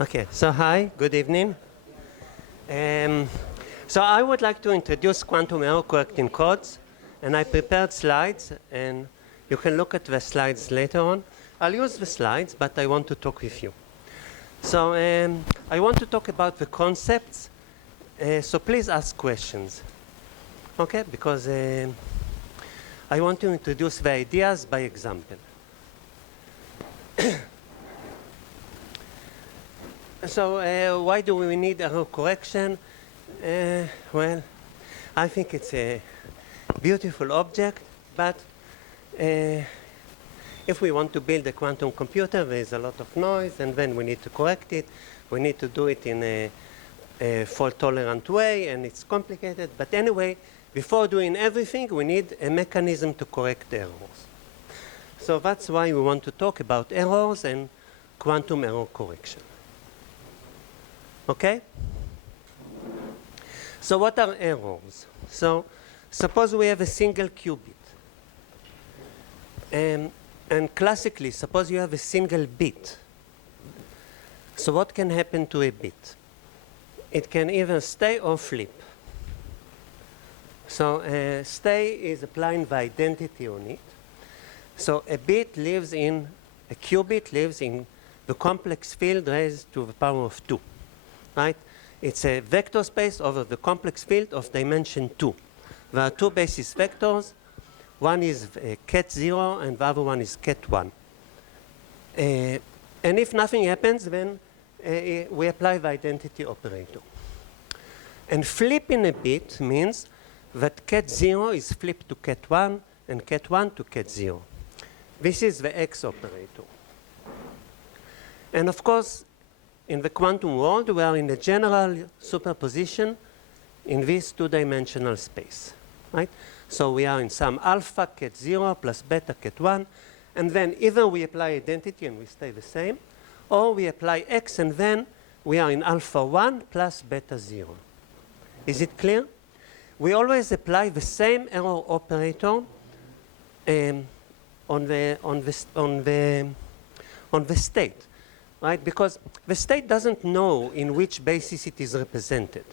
Okay, so hi, good evening. So I would like to introduce quantum error correcting codes, and I prepared slides, and you can look at the slides later on. I'll use the slides, but I want to talk with you. So I want to talk about the concepts, so please ask questions, okay? Because I want to introduce the ideas by example. So why do we need error correction? Well, I think it's a beautiful object, but if we want to build a quantum computer, there is a lot of noise, and then we need to correct it. We need to do it in a fault-tolerant way, and it's complicated. But anyway, before doing everything, we need a mechanism to correct errors. So that's why we want to talk about errors and quantum error correction. Okay? So what are errors? So suppose we have a single qubit. And classically, suppose you have a single bit. So what can happen to a bit? It can either stay or flip. So stay is applying the identity on it. So a qubit lives in the complex field raised to the power of 2. Right? It's a vector space over the complex field of dimension 2. There are two basis vectors. One is ket 0 and the other one is ket 1. And if nothing happens, then we apply the identity operator. And flipping a bit means that ket 0 is flipped to ket 1 and ket 1 to ket 0. This is the X operator. And of course, in the quantum world, we are in a general superposition in this two-dimensional space, right? So we are in some alpha ket 0 plus beta ket 1, and then either we apply identity and we stay the same, or we apply X and then we are in alpha 1 plus beta 0. Is it clear? We always apply the same error operator on the state. Right? Because the state doesn't know in which basis it is represented.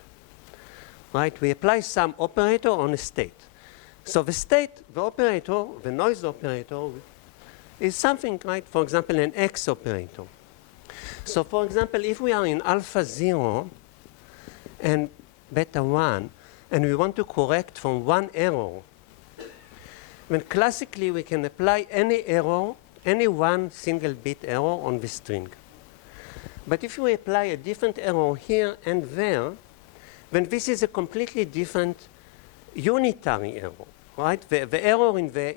Right? We apply some operator on a state. So the state, the operator, the noise operator, is something, right? For example, an X operator. So for example, if we are in alpha 0 and beta 1, and we want to correct from one error, then classically we can apply any error, any one single bit error on the string. But if we apply a different error here and there, then this is a completely different unitary error, right? The error in the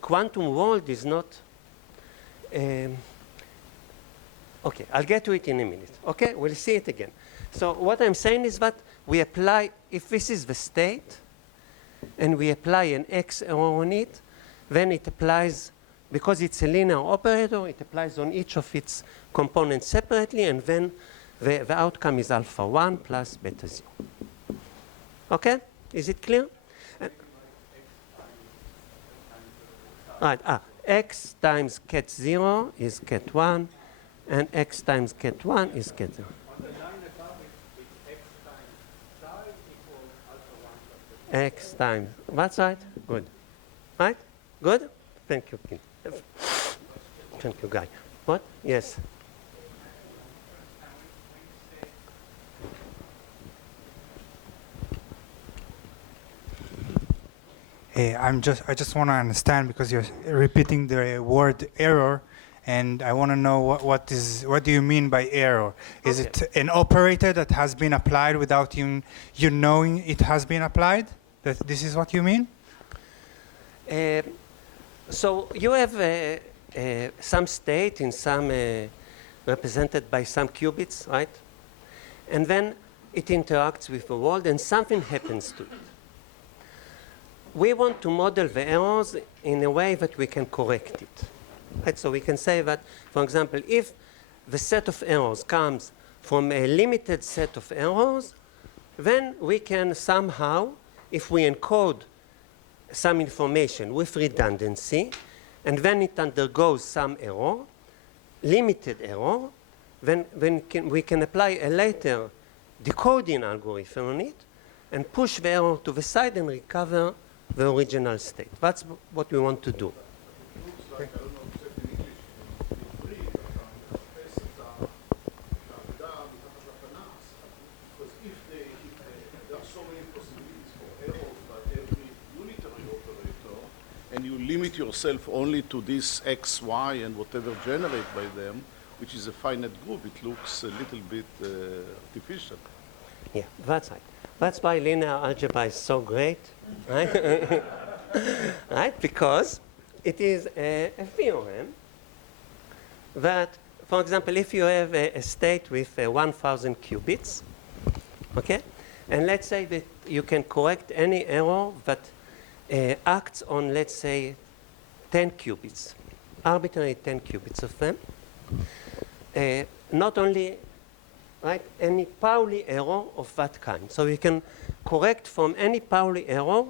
quantum world is not. Okay, I'll get to it in a minute. Okay, we'll see it again. So what I'm saying is that we apply, if this is the state, and we apply an X error on it, then it applies. Because it's a linear operator, it applies on each of its components separately, and then the outcome is alpha 1 plus beta 0. Okay? Is it clear? Right. X times ket 0 is ket 1, and X times ket 1 is ket 0. X times, that's right? Good. Right? Good? Thank you, Kim. Thank you, Guy. What? Yes. I just want to understand, because you're repeating the word error, and I want to know what do you mean by error? Is it an operator that has been applied without you knowing it has been applied? That this is what you mean? So you have some state in some represented by some qubits, right? And then it interacts with the world, and something happens to it. We want to model the errors in a way that we can correct it. Right? So we can say that, for example, if the set of errors comes from a limited set of errors, then we can somehow, if we encode some information with redundancy, and then it undergoes some error, limited error, then we can apply a later decoding algorithm on it and push the error to the side and recover the original state. That's what we want to do. Looks like, I don't know exactly in English, בעברית, אתה מחפש את העבודה מתחת לפנס, because if there are so many possibilities for errors by every unitary operator, and you limit yourself only to this x, y, and whatever generated by them, which is a finite group, it looks a little bit artificial. Yeah, that's right. That's why linear algebra is so great, right? Right? Because it is a theorem that, for example, if you have a state with 1,000 qubits, okay, and let's say that you can correct any error that acts on, let's say, 10 qubits, arbitrary 10 qubits of them, not only right, any Pauli error of that kind. So you can correct from any Pauli error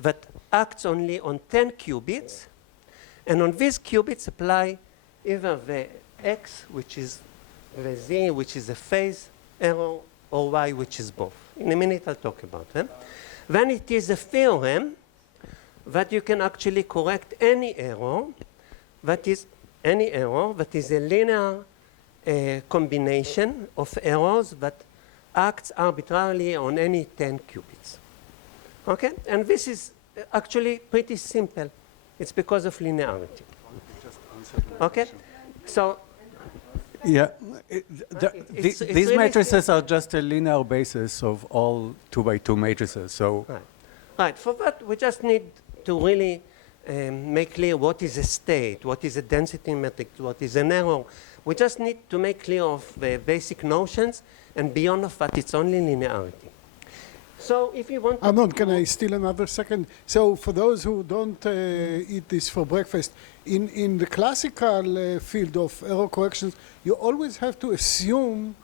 that acts only on 10 qubits, and on these qubits apply either the x, which is the z, which is a phase error, or y, which is both. In a minute I'll talk about them. Then it is a theorem that you can actually correct any error that is a linear combination of errors that acts arbitrarily on any 10 qubits. Okay? And this is actually pretty simple. It's because of linearity. Okay? So Yeah, it's these really matrices are just a linear basis of all 2 by 2 matrices. So right. Right. For that, we just need to really make clear what is a state, what is a density matrix, what is an error. We just need to make clear of the basic notions, and beyond of that, it's only linearity. So if you want to... Amnon, can I steal another second? So for those who don't eat this for breakfast, in the classical field of error corrections, you always have to assume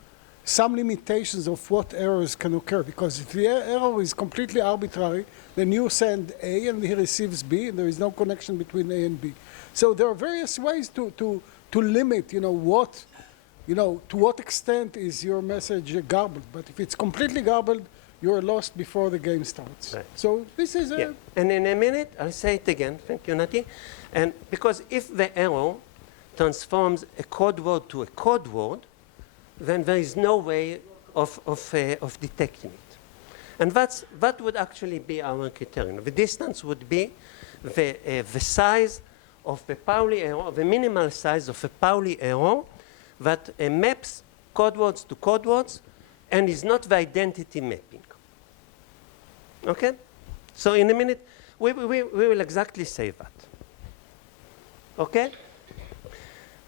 some limitations of what errors can occur, because if the error is completely arbitrary, then you send A and he receives B, and there is no connection between A and B. So there are various ways to limit, what, to what extent is your message garbled. But if it's completely garbled, you're lost before the game starts. Right. So this is a... Yeah. And in a minute, I'll say it again. Thank you, Nati. And because if the error transforms a code word to a code word, then there is no way of detecting it. And that would actually be our criterion. The distance would be the size of the Pauli error, the minimal size of a Pauli error that maps code words to code words and is not the identity mapping. Okay? So in a minute, we will exactly say that. Okay?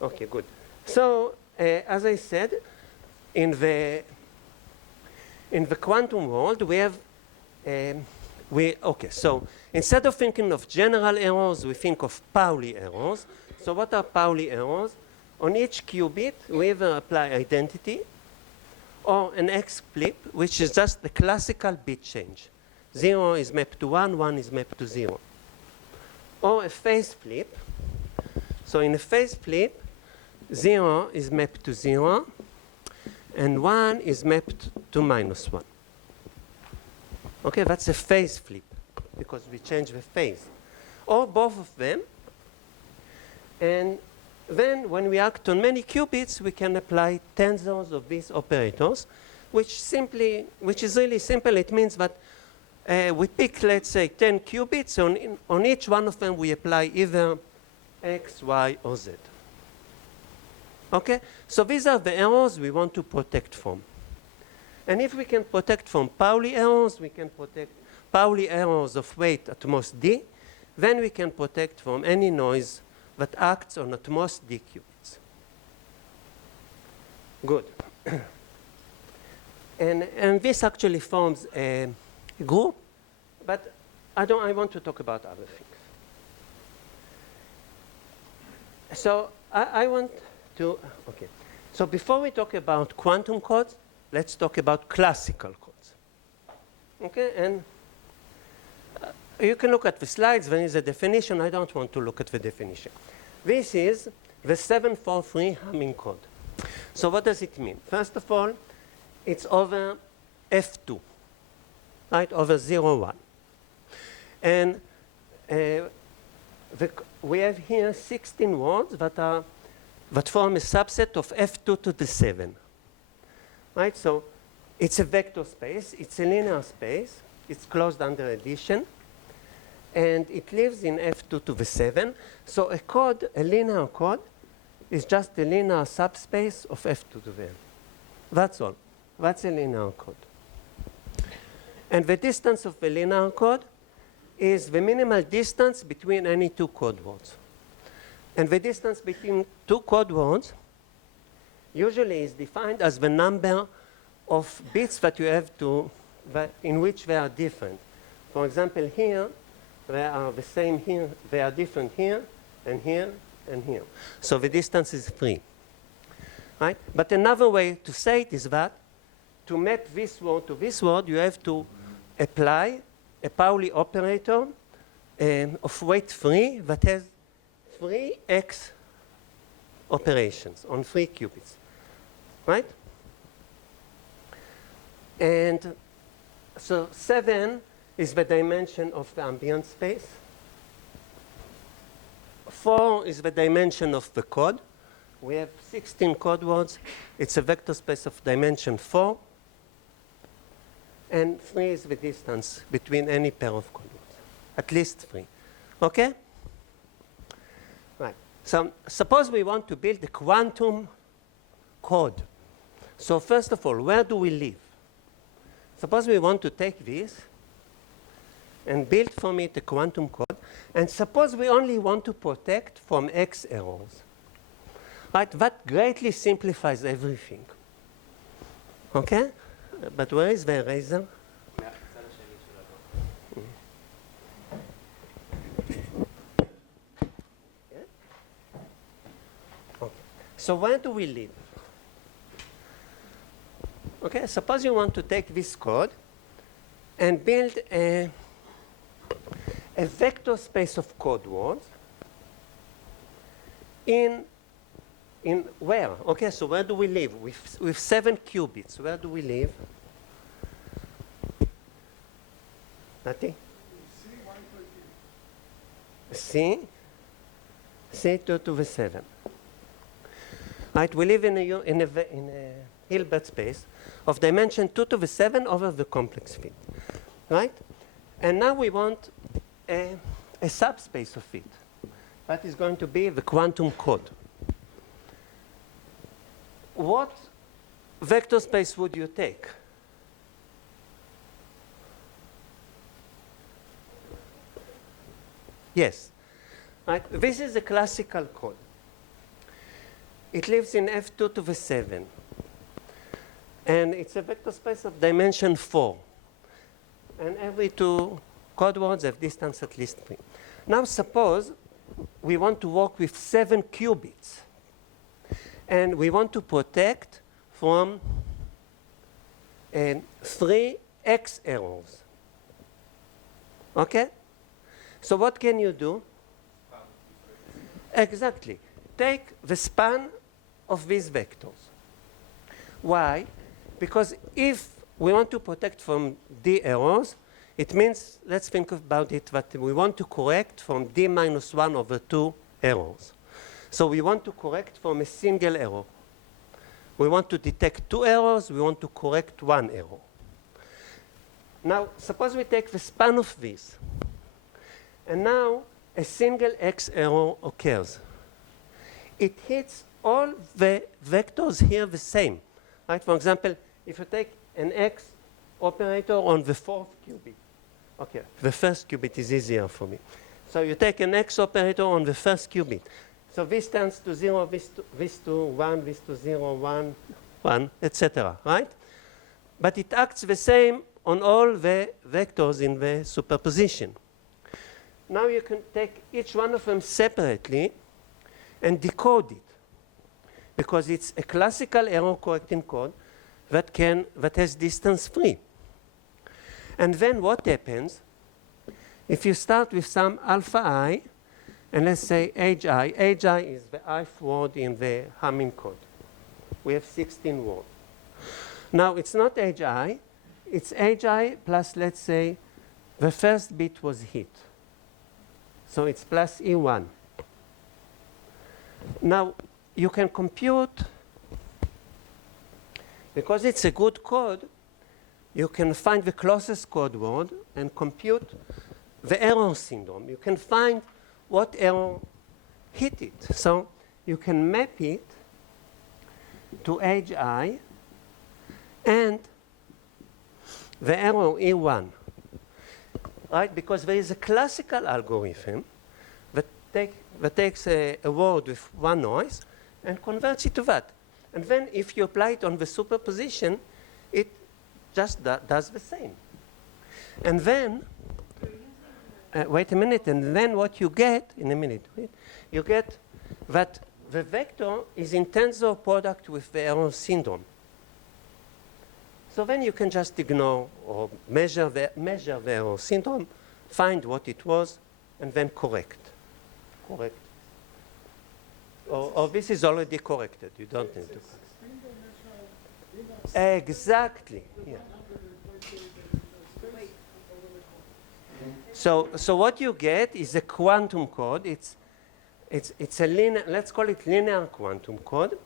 Okay, good. So as I said, in the quantum world, we have so instead of thinking of general errors, we think of Pauli errors. So what are Pauli errors? On each qubit, we either apply identity or an X flip, which is just the classical bit change. 0 is mapped to 1, 1 is mapped to 0. Or a phase flip. So in a phase flip, 0 is mapped to 0, and 1 is mapped to -1. Okay, that's a phase flip, because we change the phase. Or both of them. And then when we act on many qubits, we can apply tensors of these operators, which is really simple. It means that we pick, let's say, 10 qubits. On each one of them, we apply either X, Y, or Z. Okay? So these are the errors we want to protect from. And if we can protect from Pauli errors, we can protect Pauli errors of weight at most D, then we can protect from any noise that acts on at most D qubits. Good. And this actually forms a group, but I want to talk about other things. So I want to, okay. So before we talk about quantum codes, let's talk about classical codes. Okay, and you can look at the slides. There is a definition. I don't want to look at the definition. This is the 743 Hamming code. So what does it mean? First of all, it's over F2, right, over 0, 1. And we have here 16 words that form a subset of F2 to the 7. Right? So it's a vector space, it's a linear space, it's closed under addition, and it lives in F2 to the 7. So a linear code, is just a linear subspace of F2 to the n. That's all. That's a linear code. And the distance of the linear code is the minimal distance between any two code words. And the distance between two code words usually is defined as the number of bits that you have in which they are different. For example, here, they are the same here, they are different here, and here, and here. So the distance is 3. Right? But another way to say it is that to map this word to this word, you have to apply a Pauli operator of weight 3 that has 3x operations on 3 qubits. Right? And so 7 is the dimension of the ambient space. 4 is the dimension of the code. We have 16 code words. It's a vector space of dimension 4. And 3 is the distance between any pair of code words. At least 3. Okay? Right. So suppose we want to build a quantum code. So first of all, where do we live? Suppose we want to take this and build from it a quantum code. And suppose we only want to protect from X errors. Right? That greatly simplifies everything. Okay? But where is the eraser? Yeah? Okay. So where do we live? Okay, suppose you want to take this code and build a vector space of code words in where? Okay, so where do we live? With 7 qubits, where do we live? Nati? C 2 to the 7. Right, we live in a Hilbert space of dimension 2 to the 7 over the complex field. Right? And now we want a subspace of it. That is going to be the quantum code. What vector space would you take? Yes. Right? This is a classical code. It lives in F2 to the 7. And it's a vector space of dimension 4. And every two code words have distance at least 3. Now suppose we want to work with 7 qubits. And we want to protect from 3 X errors. Okay? So what can you do? Exactly. Take the span of these vectors. Why? Because if we want to protect from D errors, it means, let's think about it, that we want to correct from D minus 1 over 2 errors. So we want to correct from a single error. We want to detect 2 errors, we want to correct 1 error. Now, suppose we take the span of this, and now a single X error occurs. It hits all the vectors here the same. Right? For example, if you take an X operator on the 4th qubit, okay, the first qubit is easier for me. So you take an X operator on the first qubit. So this turns to 0, this to 1, this to 0, 1, 1, etc. Right? But it acts the same on all the vectors in the superposition. Now you can take each one of them separately and decode it, because it's a classical error correcting code that has distance 3. And then what happens? If you start with some alpha I, and let's say age I. Age I is the ith word in the Hamming code. We have 16 words. Now, it's not age I. It's age I plus, let's say, the first bit was hit. So it's plus E1. Now, you can compute, because it's a good code, you can find the closest code word and compute the error syndrome. You can find what error hit it. So you can map it to age I and the error E1, right? Because there is a classical algorithm that takes a word with one noise and converts it to that. And then if you apply it on the superposition, it just does the same. And then, wait a minute, and then what you get, in a minute, you get that the vector is in tensor product with the error syndrome. So then you can just ignore or measure the error syndrome, find what it was, and then correct. Or this is already corrected. You don't need to. Exactly. Yeah. So what you get is a quantum code. It's a linear. Let's call it linear quantum code.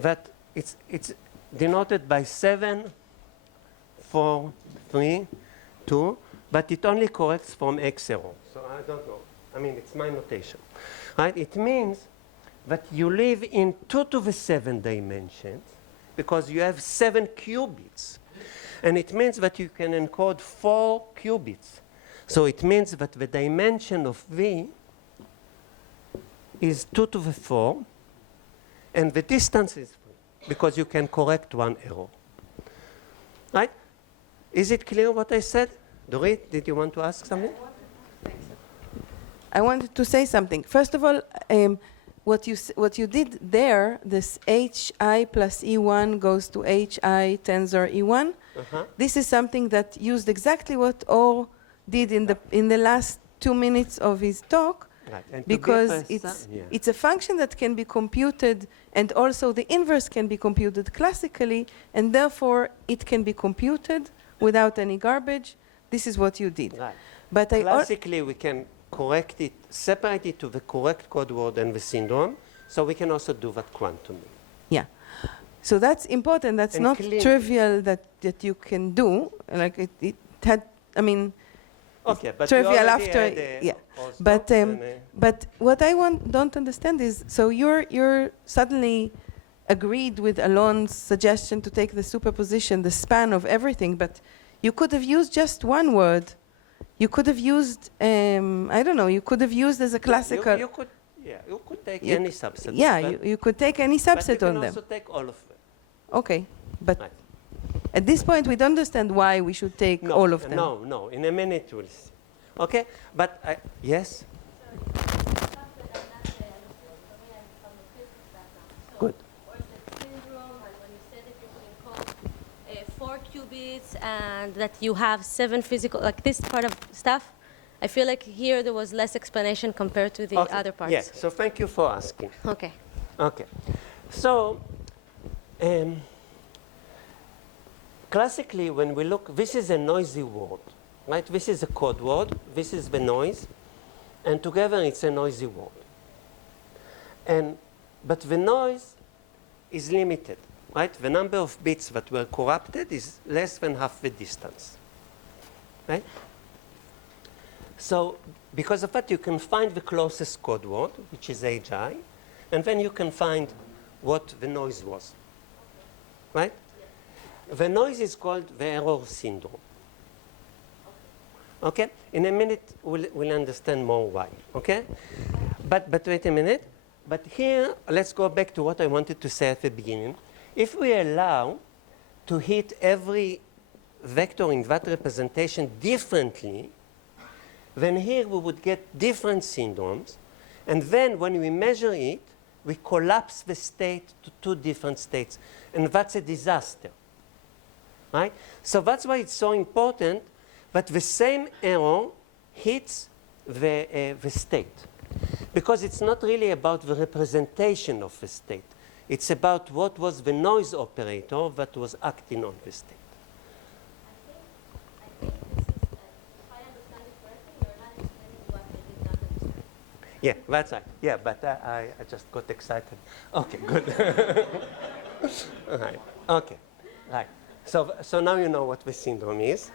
That it's denoted by 7, 4, 3, 2, but it only corrects from X error. So I don't know. I mean, it's my notation, right? It means that you live in 2 to the 7 dimensions because you have 7 qubits. And it means that you can encode 4 qubits. So it means that the dimension of V is 2 to the 4, and the distance is 3, because you can correct one error. Right? Is it clear what I said? Dorit, did you want to ask something? I wanted to say something. First of all, what you did there, this HI plus E1 goes to HI tensor E1. This is something that used exactly what Or did in the last 2 minutes of his talk, right. Because it's a function that can be computed, and also the inverse can be computed classically, and therefore it can be computed without any garbage. This is what you did. Right. But classically, we can correct it, separate it to the correct code word and the syndrome, so we can also do that quantumly. Yeah. So that's important. That's and not clean. Trivial that you can do. Like it had, I mean, okay, but trivial after, yeah. But what I don't understand is, so you're suddenly agreed with Alon's suggestion to take the superposition, the span of everything, but you could have used just one word. You could have used, I don't know, you could have used as a classical. You could take any subset. Yeah, you could take any subset on them. But you can also take all of them. Okay, but right. At this point we don't understand why we should take all of them. No, in a minute we'll see. Okay, but yes? Good. And that you have 7 physical, like this part of stuff, I feel like here there was less explanation compared to the other parts. Yes, so thank you for asking. Okay. Okay. So, classically, when we look, this is a noisy word, right? This is a code word, this is the noise, and together it's a noisy word. But the noise is limited. Right? The number of bits that were corrupted is less than half the distance. Right? So because of that, you can find the closest code word, which is HI, and then you can find what the noise was. Right? The noise is called the error syndrome. Okay? In a minute, we'll understand more why. Okay? But wait a minute. But here, let's go back to what I wanted to say at the beginning. If we allow to hit every vector in that representation differently, then here we would get different syndromes. And then when we measure it, we collapse the state to 2 different states. And that's a disaster. Right? So that's why it's so important that the same error hits the state. because it's not really about the representation of the state. It's about what was the noise operator that was acting on the state. Yeah, that's right. Yeah, but I just got excited. Okay, good. All right. Okay. Right. So now you know what the syndrome is.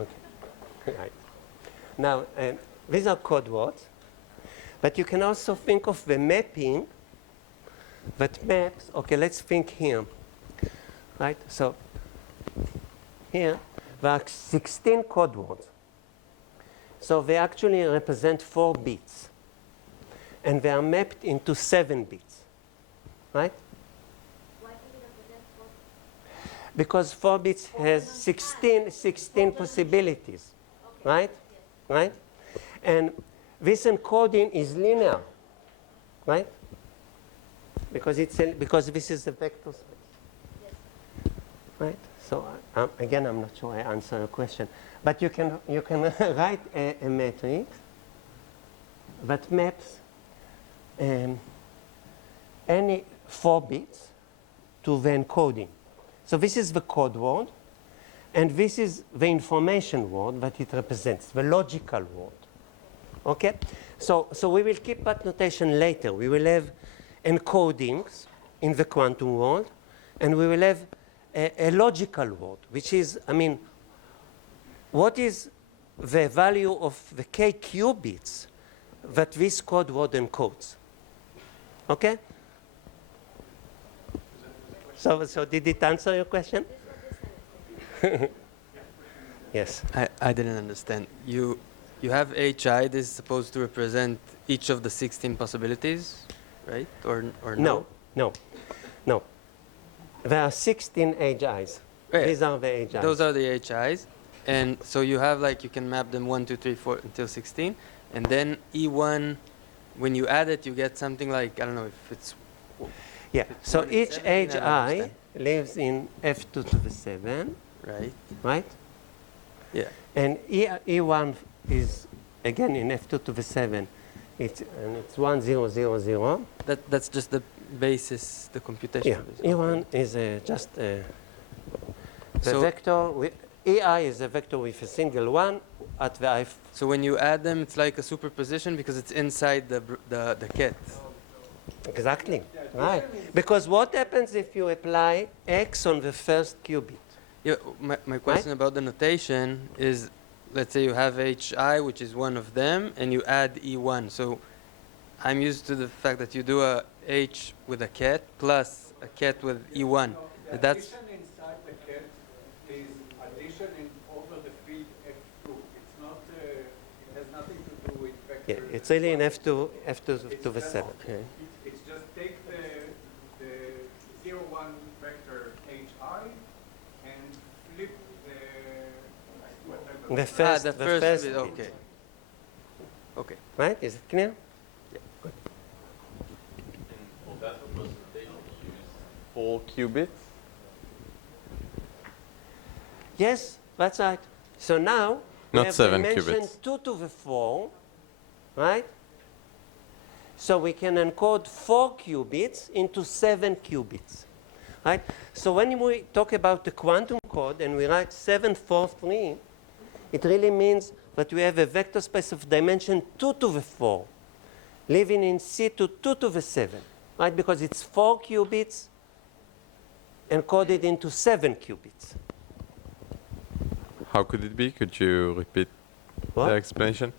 Okay. Right. Now, these are code words, but you can also think of the mapping that maps. Okay, let's think here. Right. So here there are 16 code words. So they actually represent 4 bits. And they are mapped into 7 bits, right? Why did it represent 4? Because 4 bits has 16 possibilities, right? Right? And this encoding is linear, right? Because this is a vector space, right? So again, I'm not sure I answer your question, but you can write a matrix that maps any 4 bits to the encoding. So this is the code word, and this is the information word that it represents, the logical word. Okay? So we will keep that notation later. We will have encodings in the quantum world, and we will have a logical word, which is, I mean, what is the value of the k qubits that this code word encodes? Okay? So did it answer your question? Yes. I didn't understand. You have HI. This is supposed to represent each of the 16 possibilities, right? Or no? No. There are 16 HIs. Right. These are the HIs. Those are the HIs. And so you have like, you can map them 1, 2, 3, 4 until 16. And then E1, when you add it, you get something like, I don't know if it's... Yeah, so each 1 7, HI lives in F2 to the 7, Right. right? Yeah. And E1 is, again, in F2 to the 7. It's 1, 0, 0, 0. That's just the basis, the computation. Yeah, of this. E1 is just the So- vector. EI is a vector with a single 1 at the I. So when you add them, it's like a superposition because it's inside the ket. Exactly, right. Because what happens if you apply X on the first qubit? Yeah, my question about the notation is, let's say you have HI, which is one of them, and you add E1. So I'm used to the fact that you do a H with a ket plus a ket with E1. That's Addition inside the ket is addition over the field F2. It's not, it has nothing to do with vector. Yeah, it's really in F2 to the 7. okay. It's just take the 0, 1 vector HI and flip whatever. The first, the the first first bit, bit. okay. Okay. Right? Is it clear? For that representation, you use 4 qubits. Yes, that's right. So now we Not have 7 dimension qubits. 2 to the 4, right? So we can encode 4 qubits into 7 qubits, right? So when we talk about the quantum code and we write 743, it really means that we have a vector space of dimension 2 to the 4, living in C2 2 to the 7, right? Because it's 4 qubits encoded into 7 qubits. How could it be? Could you repeat What? the explanation?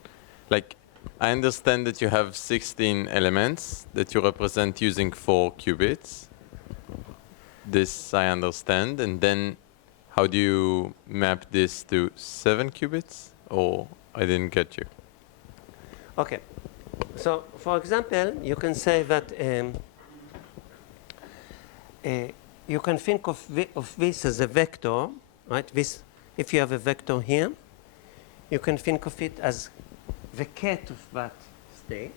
Like, I understand that you have 16 elements that you represent using 4 qubits. This I understand. And then how do you map this to 7 qubits? Or I didn't get you. Okay. So, for example, you can say that you can think of this as a vector, right? This, if you have a vector here, you can think of it as the ket of that state,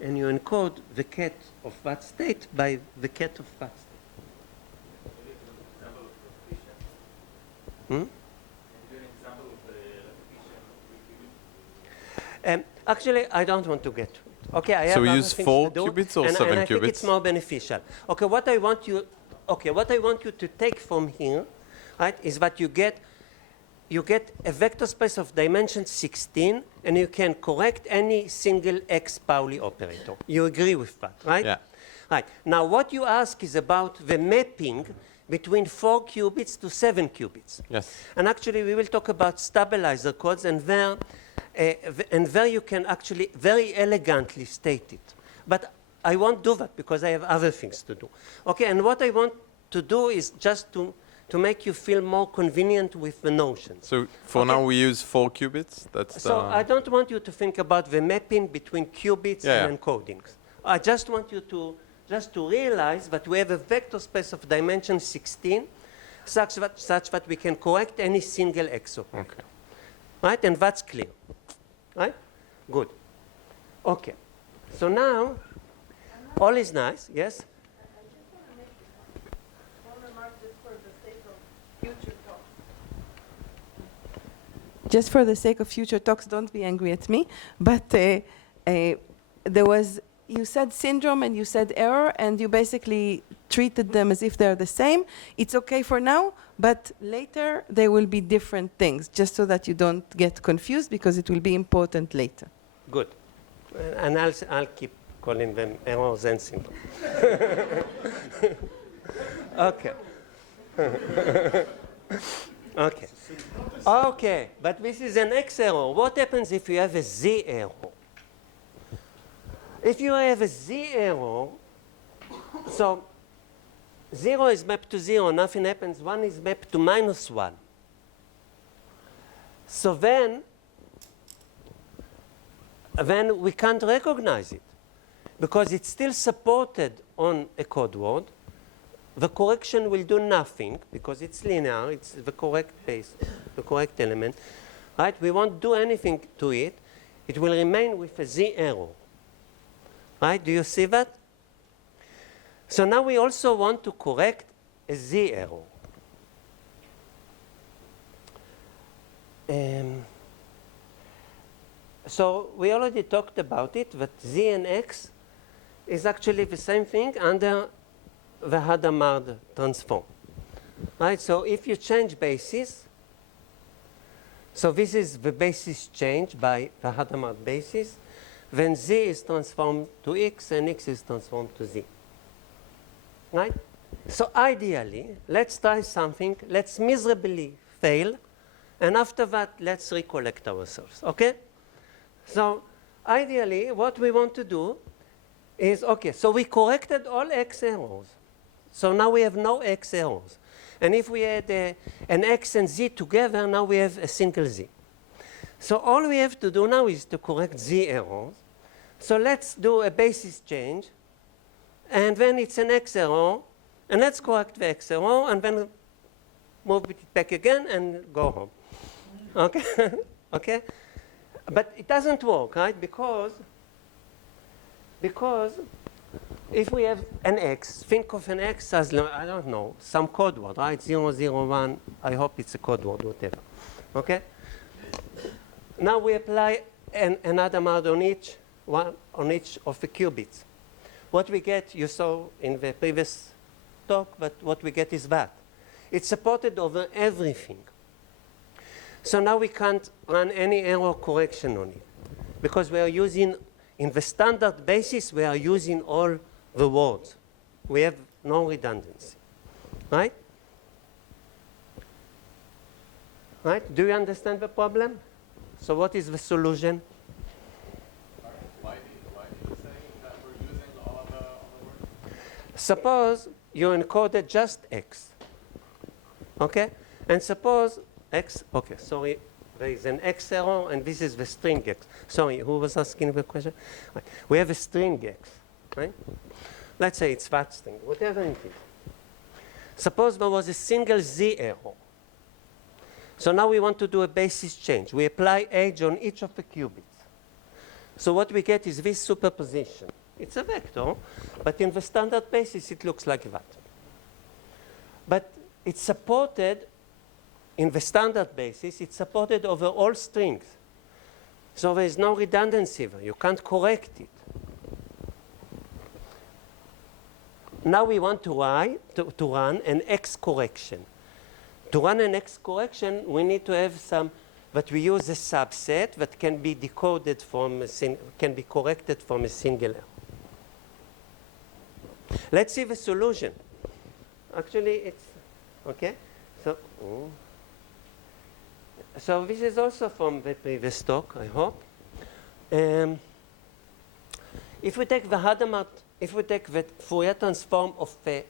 and you encode the ket of that state by the ket of that state. Actually, I don't want to get to it. Okay, I have So we other use things 4 to do, qubits or and 7 I think it's qubits? more beneficial. Okay, what I want you to take from here, right, is that you get a vector space of dimension 16, and you can correct any single X Pauli operator. You agree with that, right? Yeah. Right. Now, what you ask is about the mapping between 4 qubits to 7 qubits. Yes. And actually, we will talk about stabilizer codes, and there you can actually very elegantly state it. But I won't do that because I have other things to do. Okay, and what I want to do is just to make you feel more convenient with the notions. So for Okay. now we use 4 qubits. That's So I don't want you to think about the mapping between qubits Yeah, and encodings. I just want you to realize that we have a vector space of dimension 16 such that we can correct any single X operator. Okay. Right? And that's clear. Right? Good. Okay. So now, all is nice, yes? Just for the sake of future talks, don't be angry at me, but you said syndrome and you said error, and you basically treated them as if they're the same. It's okay for now, but later they will be different things, just so that you don't get confused, because it will be important later. Good. And I'll keep calling them errors and syndrome. Okay. Okay. Okay, but this is an X error. What happens if you have a Z error? If you have a Z error, so 0 is mapped to 0, nothing happens. 1 is mapped to -1. So then we can't recognize it because it's still supported on a code word. The correction will do nothing because it's linear. It's the correct base, the correct element. Right? We won't do anything to it. It will remain with a Z error. Right? Do you see that? So now we also want to correct a Z error. So we already talked about it, that Z and X is actually the same thing under the Hadamard transform. Right? So if you change basis, so this is the basis change by the Hadamard basis, then Z is transformed to X and X is transformed to Z. Right? So ideally, let's try something, let's miserably fail, and after that, let's recollect ourselves, okay? So ideally, what we want to do is, okay, so we corrected all X errors. So now we have no X errors. And if we add an X and Z together, now we have a single Z. So all we have to do now is to correct Z errors. So let's do a basis change. And then it's an X error. And let's correct the X error. And then move it back again and go home. Okay? Okay? But it doesn't work, right? Because if we have an X, think of an X as, I don't know, some code word, right? 001, I hope it's a code word, whatever. Okay? Now we apply another mode on each of the qubits. What we get, you saw in the previous talk, but what we get is that. It's supported over everything. So now we can't run any error correction on it, because we are using, in the standard basis, we are using all the words. We have no redundancy, right? Right? Do you understand the problem? So what is the solution? Why do you say that we're using all the words? Suppose you encoded just X, okay? And suppose X, okay, sorry, there is an X error, and this is the string X. Sorry, who was asking the question? Right. We have a string X, right? Let's say it's that string, whatever it is. Suppose there was a single Z error. So now we want to do a basis change. We apply age on each of the qubits. So what we get is this superposition. It's a vector, but in the standard basis, it looks like that. But it's supported, in the standard basis, it's supported over all strings. So there is no redundancy there. You can't correct it. Now we want to run an X correction. To run an X correction, we need to have some, but we use a subset that can be decoded from can be corrected from a single error. Let's see the solution. Actually, it's okay. So this is also from the previous talk, I hope. If we take the Hadamard, if we take the Fourier transform of a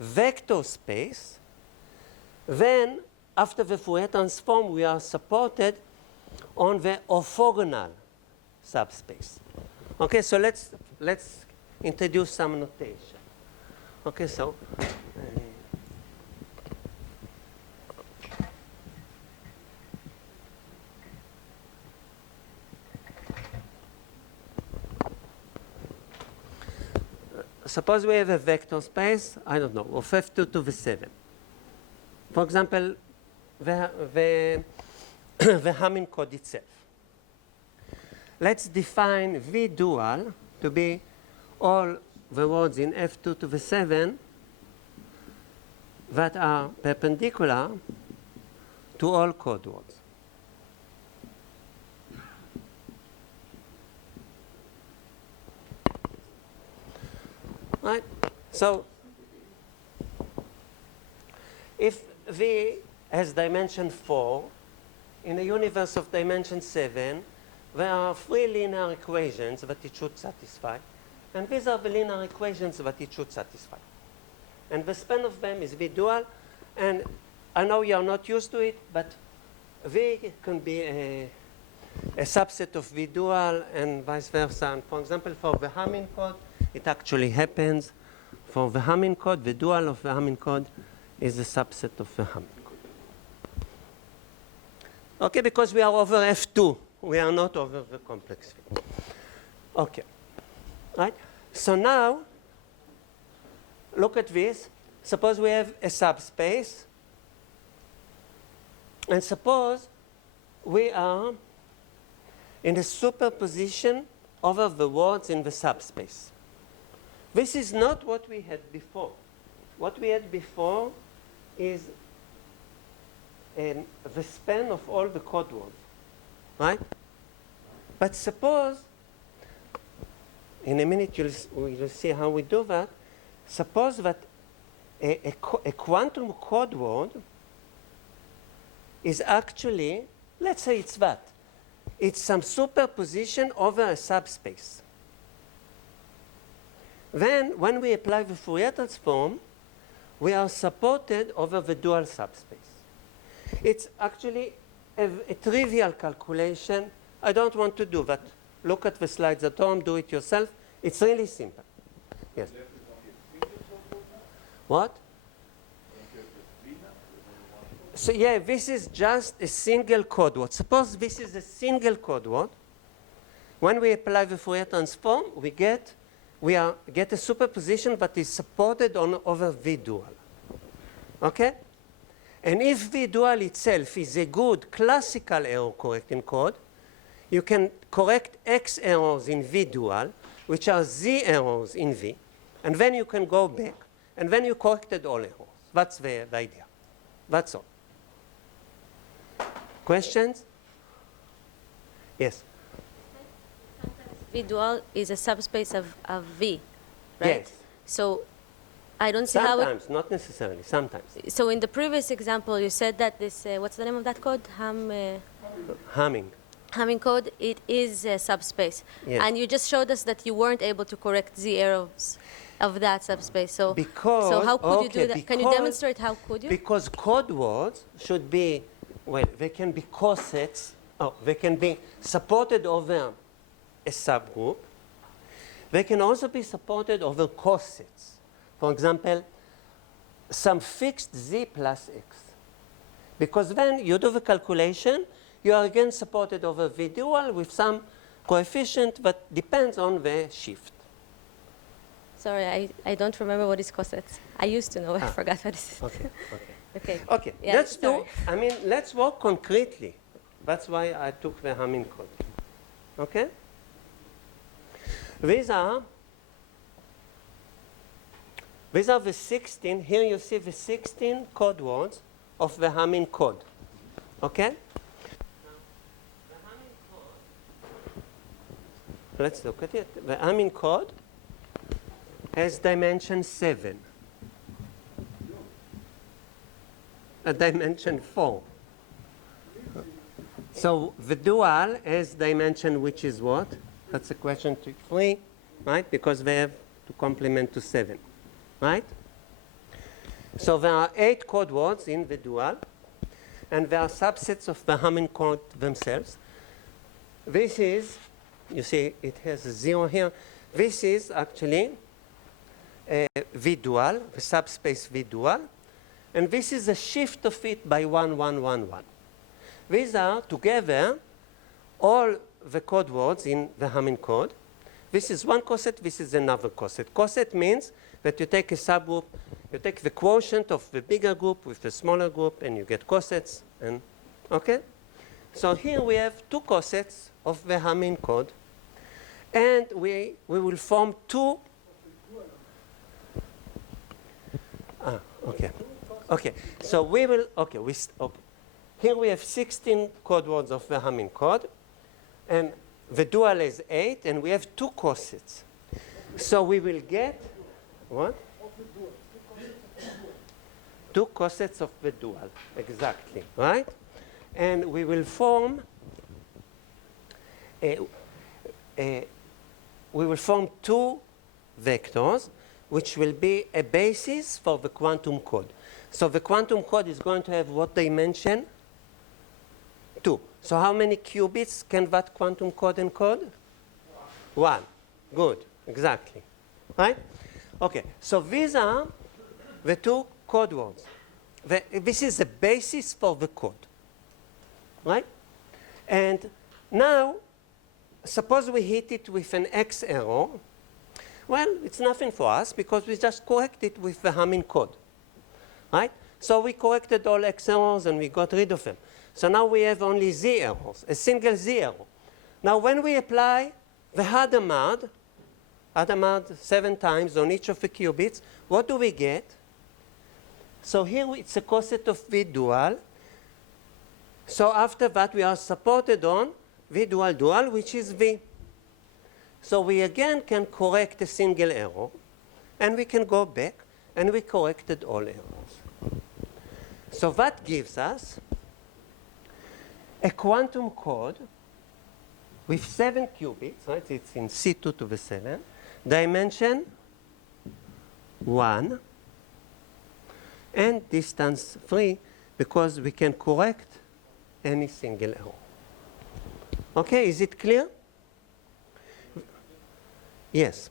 vector space, then after the Fourier transform, we are supported on the orthogonal subspace. Okay, so let's introduce some notation. Okay, so suppose we have a vector space, I don't know, of f2 to the 7. For example, the Hamming code itself. Let's define V dual to be all the words in f2 to the 7 that are perpendicular to all code words. Right? So if V has dimension 4, in a universe of dimension 7, there are 3 linear equations that it should satisfy. And these are the linear equations that it should satisfy. And the span of them is V dual. And I know you are not used to it, but V can be a subset of V dual and vice versa. And for example, for the Hamming code, it actually happens. For the Hamming code, the dual of the Hamming code is a subset of the Hamming code. Okay, because we are over F2. We are not over the complex field. Okay. Right? So now, look at this. Suppose we have a subspace. And suppose we are in a superposition over the words in the subspace. This is not what we had before. What we had before is the span of all the code words, right? But suppose, in a minute you'll see how we do that. Suppose that a quantum code word is actually, let's say it's that. It's some superposition over a subspace. Then, when we apply the Fourier transform, we are supported over the dual subspace. It's actually a trivial calculation. I don't want to do that. Look at the slides at home, do it yourself. It's really simple. Yes. What? So yeah, this is just a single code word. Suppose this is a single code word. When we apply the Fourier transform, we get a superposition that is supported over V dual. Okay? And if V dual itself is a good classical error correcting code, you can correct X errors in V dual, which are Z errors in V, and then you can go back, and then you corrected all errors. That's the idea. That's all. Questions? Yes? V dual is a subspace of V, right? Yes. So I don't see how it... Sometimes, not necessarily, sometimes. So in the previous example, you said that this, what's the name of that code? Hamming. Hamming code, it is a subspace. Yes. And you just showed us that you weren't able to correct Z errors of that subspace. So, Because, so how could you do that? Can you because- demonstrate how could you? Because code words should be, well, they can be cosets, they can be supported over a subgroup. They can also be supported over cosets. For example, some fixed Z plus X. Because then you do the calculation, you are again supported over V dual with some coefficient that depends on the shift. Sorry, I don't remember what is cosets. I used to know, I forgot what it is. Okay, okay. Okay. Okay, Yeah, let's sorry. let's work concretely. That's why I took the Hamming code. Okay? These are the 16, here you see the 16 code words of the Hamming code. Okay? Let's look at it. The Hamming code has dimension 7. A dimension 4. So the dual has dimension which is what? That's a question to 3, right? Because they have to complement to 7, right? So there are 8 code words in the dual, and there are subsets of the Hamming code themselves. This is, you see, it has a 0 here. This is actually a V dual, the subspace V dual, and this is a shift of it by 1, 1, 1, 1. These are together all the code words in the Hamming code. This is one coset, this is another coset. Coset means that you take a subgroup, you take the quotient of the bigger group with the smaller group, and you get cosets. And okay? So here we have 2 cosets of the Hamming code, and we will form 2. Okay. Okay. So we will. Okay. Okay. Here we have 16 code words of the Hamming code, and the dual is 8, and we have 2 cosets. So we will get what? 2 cosets of the dual, exactly, right? And we will form we will form 2 vectors, which will be a basis for the quantum code. So the quantum code is going to have what dimension? 2. So how many qubits can that quantum code encode? 1. Good. Exactly. Right? Okay. So these are the 2 code words. This is the basis for the code. Right? And now, suppose we hit it with an X error. Well, it's nothing for us because we just correct it with the Hamming code. Right? So we corrected all X errors and we got rid of them. So now we have only Z errors, a single Z error. Now when we apply the Hadamard 7 times on each of the qubits, what do we get? So here it's a coset of V dual. So after that we are supported on V dual dual, which is V. So we again can correct a single error, and we can go back, and we corrected all errors. So that gives us a quantum code with 7 qubits, right? It's in C2 to the 7, dimension 1, and distance 3, because we can correct any single error. Okay, is it clear? Yes.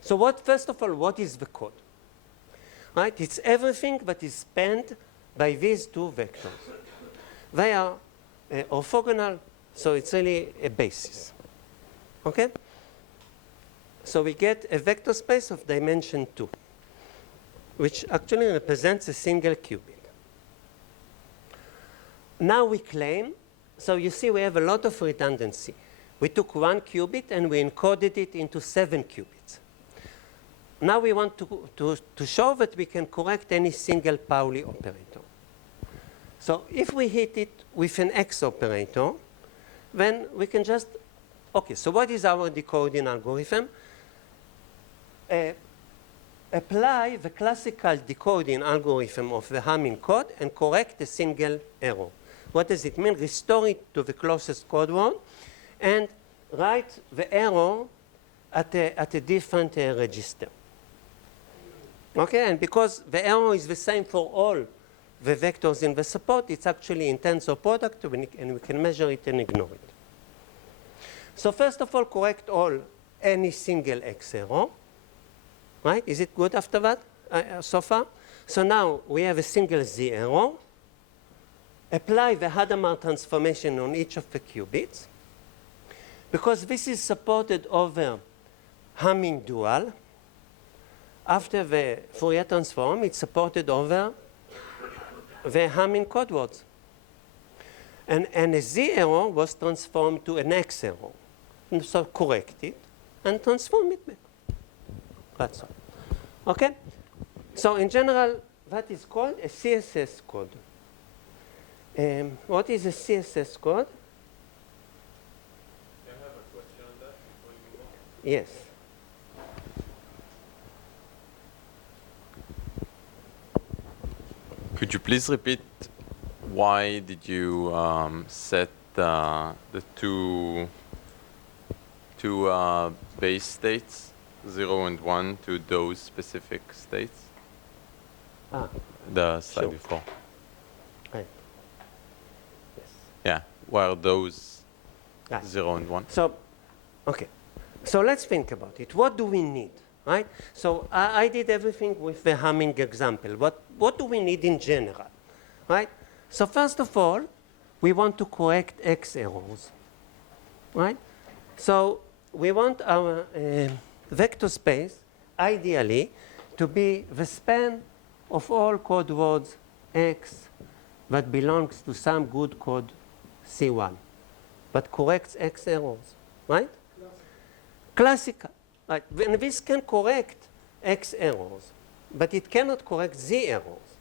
So first of all, what is the code? Right? It's everything that is spanned by these 2 vectors. They are orthogonal, so it's really a basis. Okay? So we get a vector space of dimension 2, which actually represents a single qubit. Now we claim, so you see we have a lot of redundancy. We took 1 qubit and we encoded it into 7 qubits. Now we want to show that we can correct any single Pauli operator. So if we hit it with an X operator, then we can just, okay, so what is our decoding algorithm? Apply the classical decoding algorithm of the Hamming code and correct a single error. What does it mean? Restore it to the closest code word and write the error at a different register. Okay, and because the error is the same for all the vectors in the support, it's actually in tensor product, and we can measure it and ignore it. So first of all, correct any single X error. Right? Is it good after that so far? So now we have a single Z error. Apply the Hadamard transformation on each of the qubits. Because this is supported over Hamming dual, after the Fourier transform, it's supported over the Hamming code words. And a Z error was transformed to an X error. so correct it and transform it back. That's all. Okay? So in general, that is called a CSS code. What is a CSS code? Can I have a question on that before you move on? Yes. Could you please repeat why did you set the two base states, 0 and 1, to those specific states? The slide Sure. before. Right. Yes. Yeah, why are those Right. 0 and 1? So, okay. So let's think about it. What do we need, right? So I did everything with the humming example. What do we need in general, right? So first of all, we want to correct X errors, right? So we want our vector space, ideally, to be the span of all code words X that belongs to some good code C1, but corrects X errors, right? Classical. Right. And this can correct X errors, but it cannot correct Z errors.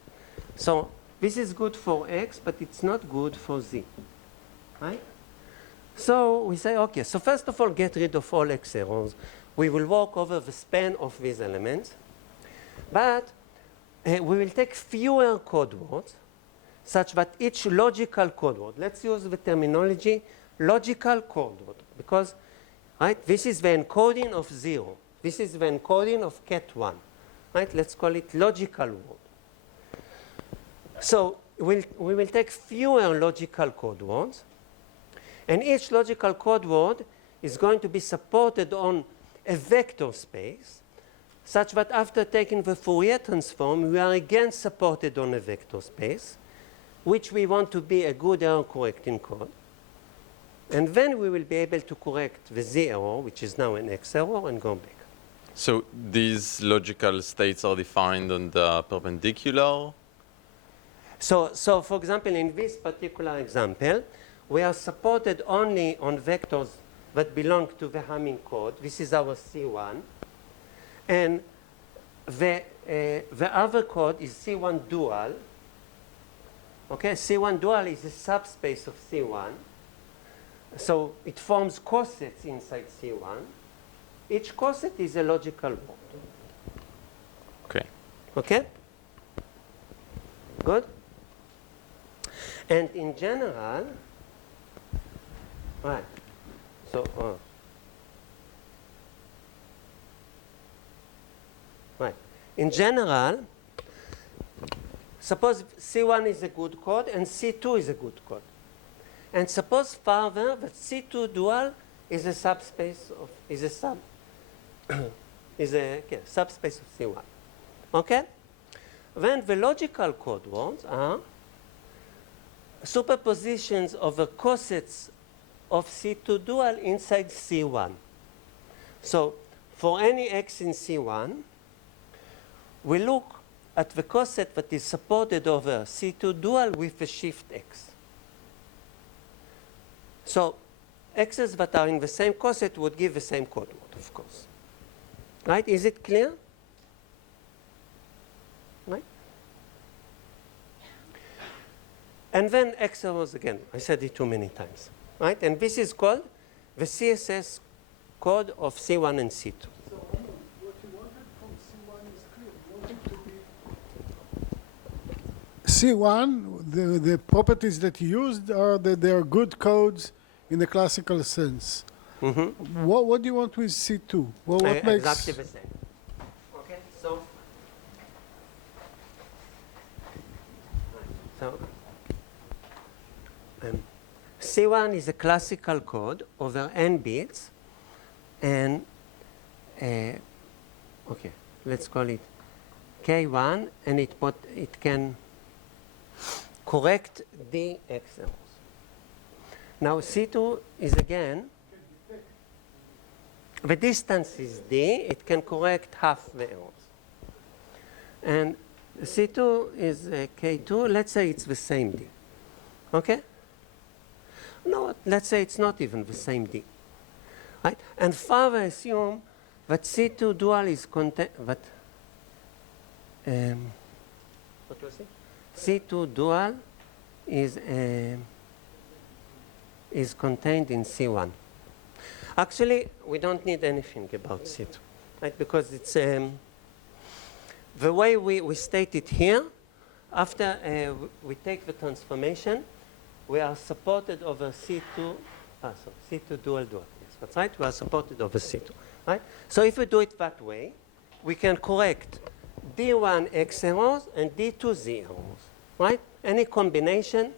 So this is good for X, but it's not good for Z, right? So we say, okay, so first of all, get rid of all X errors. We will walk over the span of these elements, but we will take fewer code words, such that each logical code word, let's use the terminology logical code word, because right, this is the encoding of 0. This is the encoding of cat1. Right? Let's call it logical word. So we will take fewer logical code words, and each logical code word is going to be supported on a vector space, such that after taking the Fourier transform, we are again supported on a vector space, which we want to be a good error correcting code. And then we will be able to correct the Z error, which is now an X error, and go back. So these logical states are defined on the perpendicular? So for example, in this particular example, we are supported only on vectors that belong to the humming code. This is our C1. And the other code is C1 dual. Okay, C1 dual is a subspace of C1. So it forms cosets inside C1. Each coset is a logical word. Okay. Okay? Good? And in general, right, so, right. In general, suppose C1 is a good code and C2 is a good code. And suppose further that C2 dual is a subspace of, is a subspace of C1. Okay? Then the logical code words are superpositions of the cosets of C2 dual inside C1. So for any X in C1, we look at the coset that is supported over C2 dual with a shift X. So X's that are in the same coset would give the same code word, of course. Right? Is it clear? Right? And then X errors again. I said it too many times. Right? And this is called the CSS code of C1 and C2. So what you wanted from C1 is clear. You wanted to be C1, the properties that you used are that they are good codes in the classical sense. Mm-hmm. What do you want with C2? Well, what makes Exactly the same. Okay, so C1 is a classical code over n bits, and okay, let's call it K1, and it can correct the X errors. Now C2 is again, the distance is D, it can correct half the errors. And C2 is K2, let's say it's the same D. Okay? No, let's say it's not even the same D. right? And further assume that C2 dual is contained, what you say? C2 dual is contained in C1. Actually, we don't need anything about C2, right? Because it's the way we state it here. After we take the transformation, we are supported over C2. C2 dual. Yes, that's right. We are supported over C2, right? So if we do it that way, we can correct D1 X errors and D2 Z errors, right? Any combination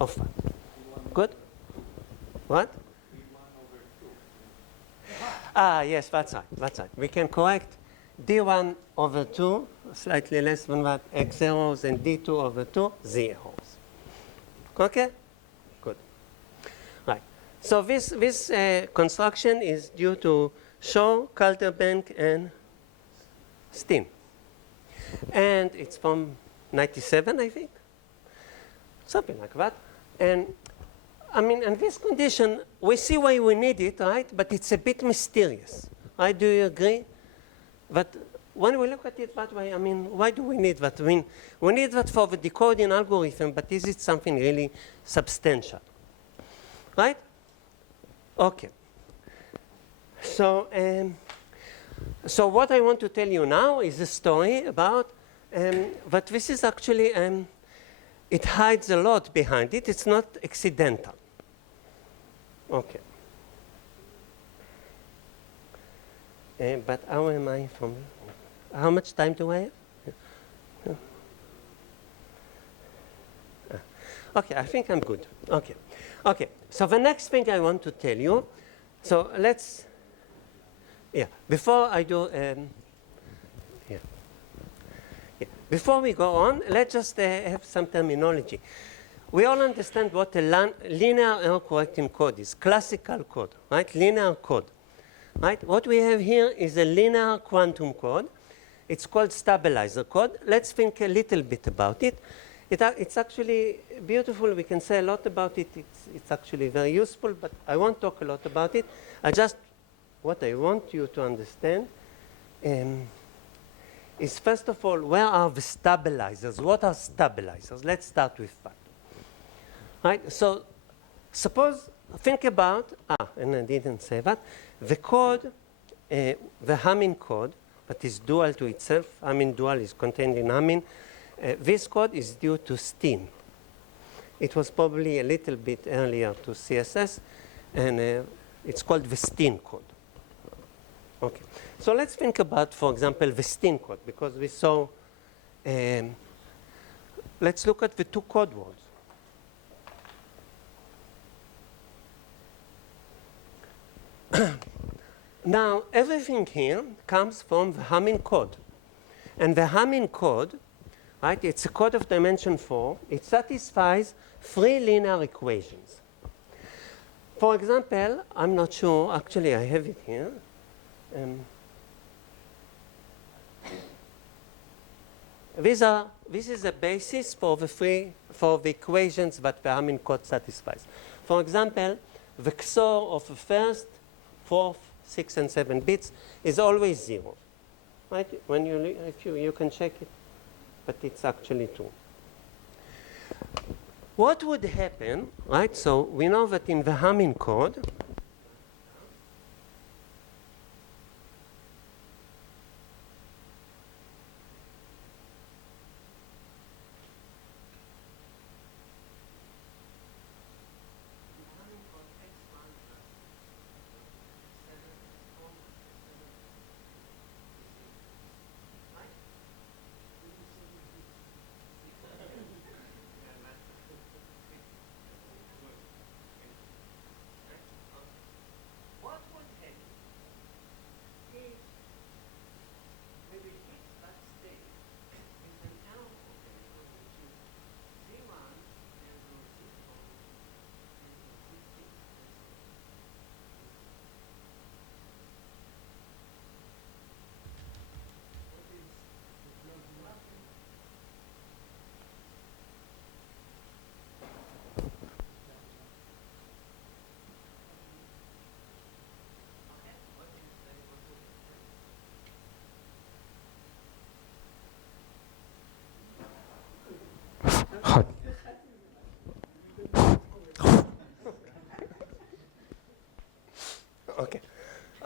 of that. Good? What? Yes, that's right. That's right. We can correct D1 over 2, slightly less than that, X errors, and D2 over 2, Z errors. Okay? Good. Right. So this construction is due to Shor, Calderbank, and Steen. And it's from 97, I think. Something like that. And I mean, in this condition, we see why we need it, right? But it's a bit mysterious. Right? Do you agree? But when we look at it that way, I mean, why do we need that? I mean, we need that for the decoding algorithm, but is it something really substantial? Right? Okay. So, so what I want to tell you now is a story about but this is actually, it hides a lot behind it. It's not accidental. Okay. But how am I from? How much time do I have? Okay, I think I'm good. Okay. Okay, so the next thing I want to tell you, so let's, before I do, before we go on, let's just have some terminology. We all understand what a linear error correcting code is, classical code, right? Linear code, right? What we have here is a linear quantum code. It's called stabilizer code. Let's think a little bit about it. It's actually beautiful. We can say a lot about it. It's actually very useful, but I won't talk a lot about it. What I want you to understand is, first of all, where are the stabilizers? What are stabilizers? Let's start with that. Right? So suppose, think about, and I didn't say that, the code, the Hamming code, that is dual to itself. Hamming dual is contained in Hamming. This code is due to Steen. It was probably a little bit earlier to CSS, and it's called the Steen code. Okay, so let's think about, for example, the Steen code, because we saw, let's look at the two code words. Now, everything here comes from the Hamming code. And the Hamming code, right, it's a code of dimension 4. It satisfies 3 linear equations. For example, I'm not sure, actually I have it here. This is a basis for the equations that the Hamming code satisfies. For example, the XOR of the first, 4th, 6, and 7 bits is always 0. Right? When you can check it, but it's actually 2. What would happen, right? So we know that in the Hamming code, Okay.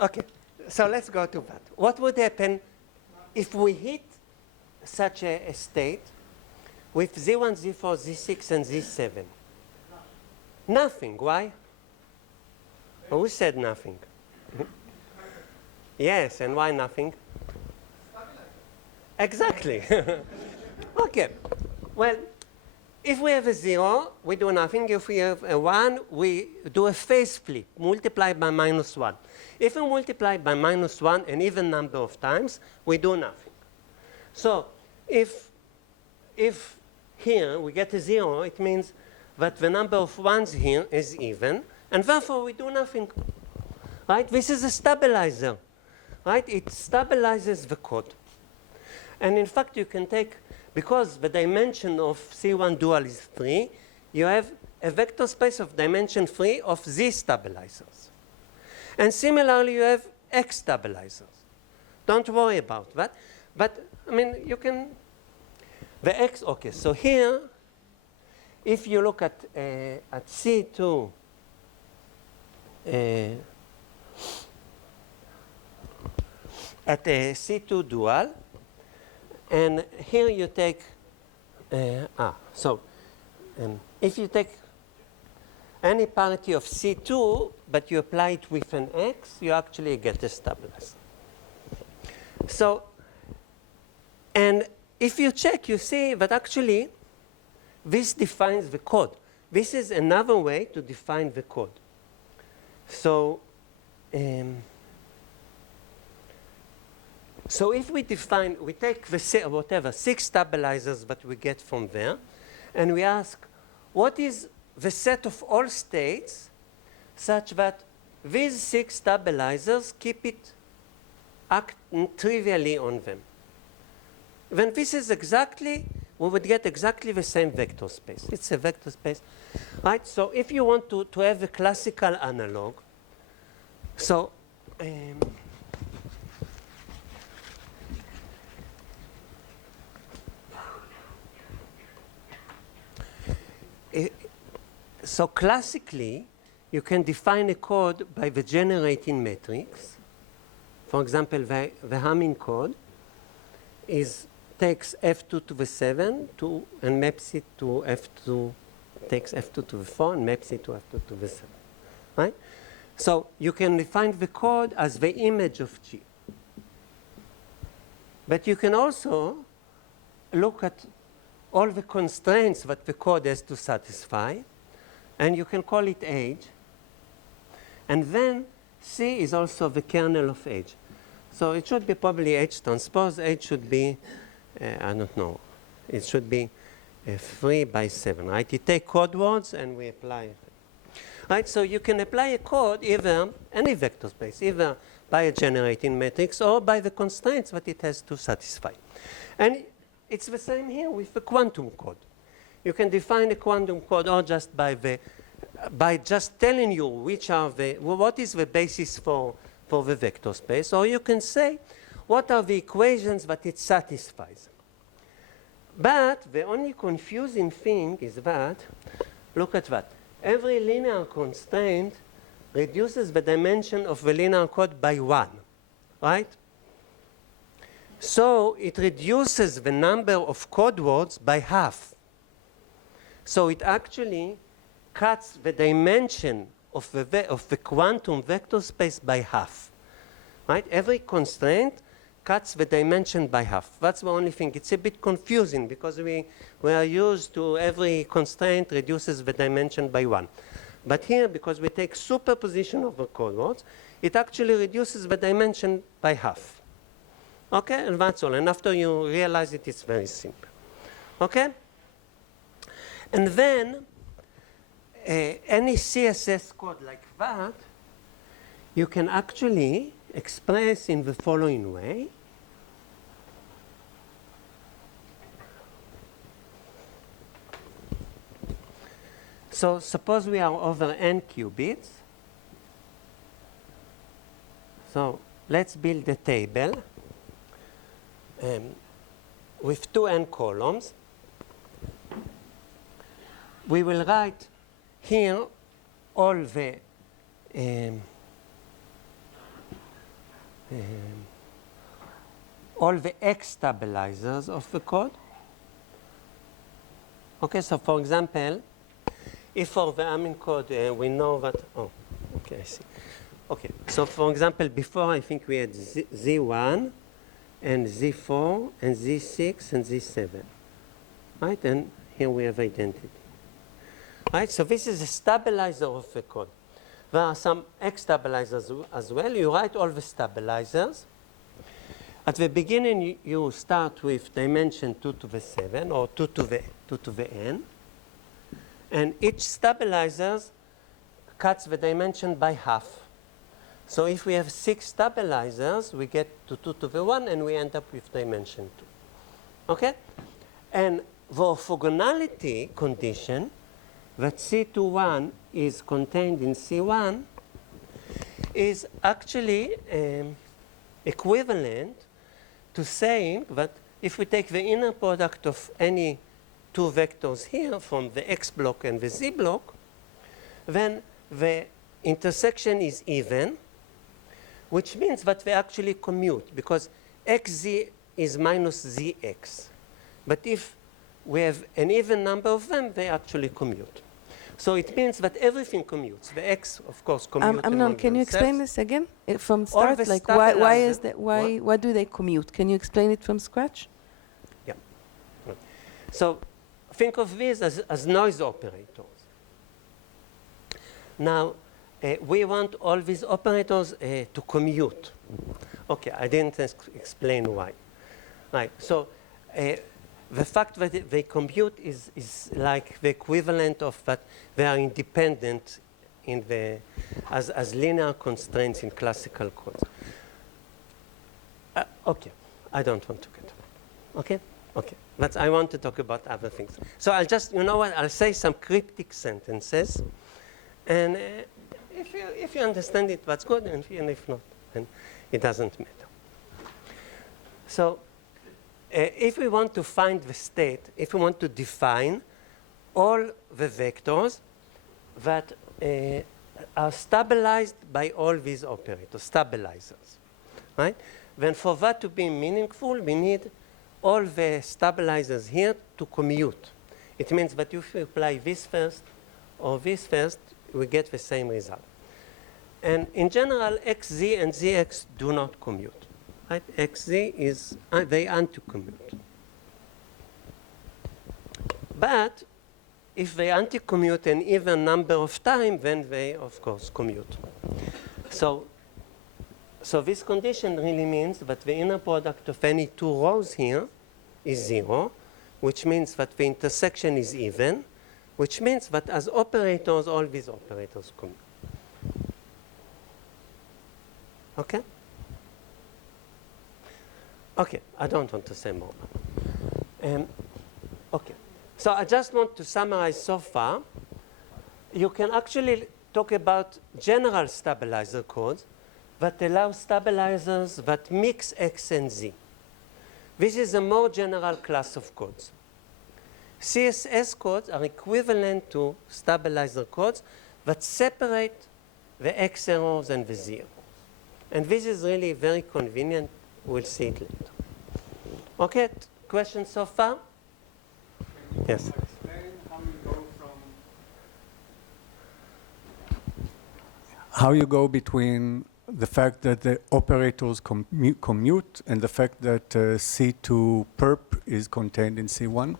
Okay. So let's go to that. What would happen if we hit such a state with Z1, Z4, Z6, and Z7? Nothing. Why? Who said nothing? Yes, and why nothing? Exactly. Okay. Well, if we have a 0, we do nothing. If we have a 1, we do a phase flip, multiply by -1. If we multiply by -1 an even number of times, we do nothing. So if here we get a 0, it means that the number of ones here is even, and therefore we do nothing. Right? This is a stabilizer. Right? It stabilizes the code. And in fact, you can take, because the dimension of C1 dual is 3, you have a vector space of dimension 3 of Z stabilizers. And similarly, you have X stabilizers. Don't worry about that. But, I mean, you can, the X, okay, so here, if you look at C2, at a C2 dual, and here you take, if you take any parity of C2, but you apply it with an X, you actually get a stabilizer. So, and if you check, you see that actually this defines the code. This is another way to define the code. So, so if we define, we take the whatever 6 stabilizers that we get from there, and we ask, what is the set of all states such that these 6 stabilizers keep it act trivially on them? Then this is exactly, we would get exactly the same vector space. It's a vector space, right? So if you want to have a classical analog, so so classically, you can define a code by the generating matrix. For example, the Hamming code takes f2 to the 7 and maps it to f2, takes f2 to the 4 and maps it to f2 to the 7. Right? So you can define the code as the image of G. But you can also look at all the constraints that the code has to satisfy, and you can call it age. And then C is also the kernel of age. So it should be probably H transpose. H should be, I don't know, it should be 3 by 7, right? You take code words and we apply it. Right, so you can apply a code either, any vector space, either by a generating matrix or by the constraints that it has to satisfy. And it's the same here with the quantum code. You can define a quantum code or just by just telling you what is the basis for the vector space, or you can say what are the equations that it satisfies. But the only confusing thing is that, look at that, every linear constraint reduces the dimension of the linear code by 1, right? So it reduces the number of code words by half. So it actually cuts the dimension of the quantum vector space by half. Right? Every constraint cuts the dimension by half. That's the only thing. It's a bit confusing because we are used to every constraint reduces the dimension by 1. But here, because we take superposition of the code words, it actually reduces the dimension by half. Okay, and that's all. And after you realize it, it's very simple. Okay? And then, any CSS code like that, you can actually express in the following way. So suppose we are over n qubits. So let's build a table with 2n columns. We will write here all the all the X stabilizers of the code. Okay, so for example, if for the Amnon code we know that, oh, okay, I see. Okay, so for example, before I think we had Z1 and Z4 and Z6 and Z7, right? And here we have identity. Right, so this is a stabilizer of the code. There are some X stabilizers as well. You write all the stabilizers. At the beginning, you start with dimension 2 to the 7 or 2 to the n. And each stabilizer cuts the dimension by half. So if we have 6 stabilizers, we get to 2 to the 1, and we end up with dimension 2. Okay? And the orthogonality condition that C21 is contained in C1 is actually equivalent to saying that if we take the inner product of any 2 vectors here from the X block and the Z block, then the intersection is even, which means that they actually commute, because XZ is minus ZX. But if we have an even number of them, they actually commute. So it means that everything commutes. The X, of course, commute. Amnon, can you explain this again from start? the Like why is stabilizer- that? Why do they commute? Can you explain it from scratch? Yeah. So think of these as noise operators. Now, we want all these operators to commute. Okay, I didn't explain why. Right. So the fact that they compute is like the equivalent of that they are independent in the as linear constraints in classical codes. Okay, I don't want to get. Okay, okay. But I want to talk about other things. So I'll just, you know what? I'll say some cryptic sentences, and if you understand it, that's good, and if not, then it doesn't matter. So. If we want to find the state, if we want to define all the vectors that are stabilized by all these operators, stabilizers, right? Then for that to be meaningful, we need all the stabilizers here to commute. It means that if we apply this first or this first, we get the same result. And in general, XZ and ZX do not commute. Right? XZ is, they anti-commute. But if they anti-commute an even number of times, then they, of course, commute. So this condition really means that the inner product of any 2 rows here is 0, which means that the intersection is even, which means that as operators, all these operators commute. Okay? Okay, I don't want to say more. Okay, so I just want to summarize so far. You can actually talk about general stabilizer codes that allow stabilizers that mix X and Z. This is a more general class of codes. CSS codes are equivalent to stabilizer codes that separate the X errors and the Z errors. And this is really very convenient. We'll see it later. Okay, questions so far? Yes. Explain how you go between the fact that the operators commute and the fact that C2 perp is contained in C1?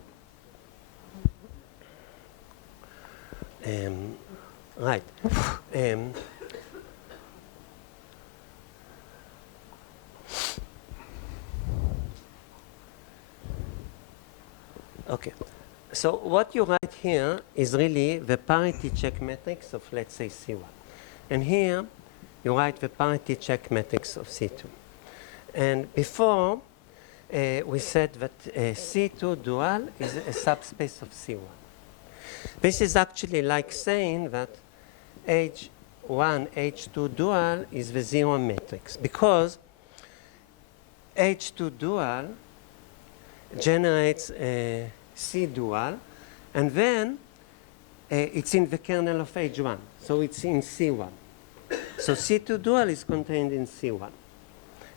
Right. Okay, so what you write here is really the parity check matrix of, let's say, C1. And here, you write the parity check matrix of C2. And before, we said that C2 dual is a subspace of C1. This is actually like saying that H1, H2 dual is the 0 matrix, because H2 dual generates a C dual, and then it's in the kernel of H1, so it's in C1. So C2 dual is contained in C1.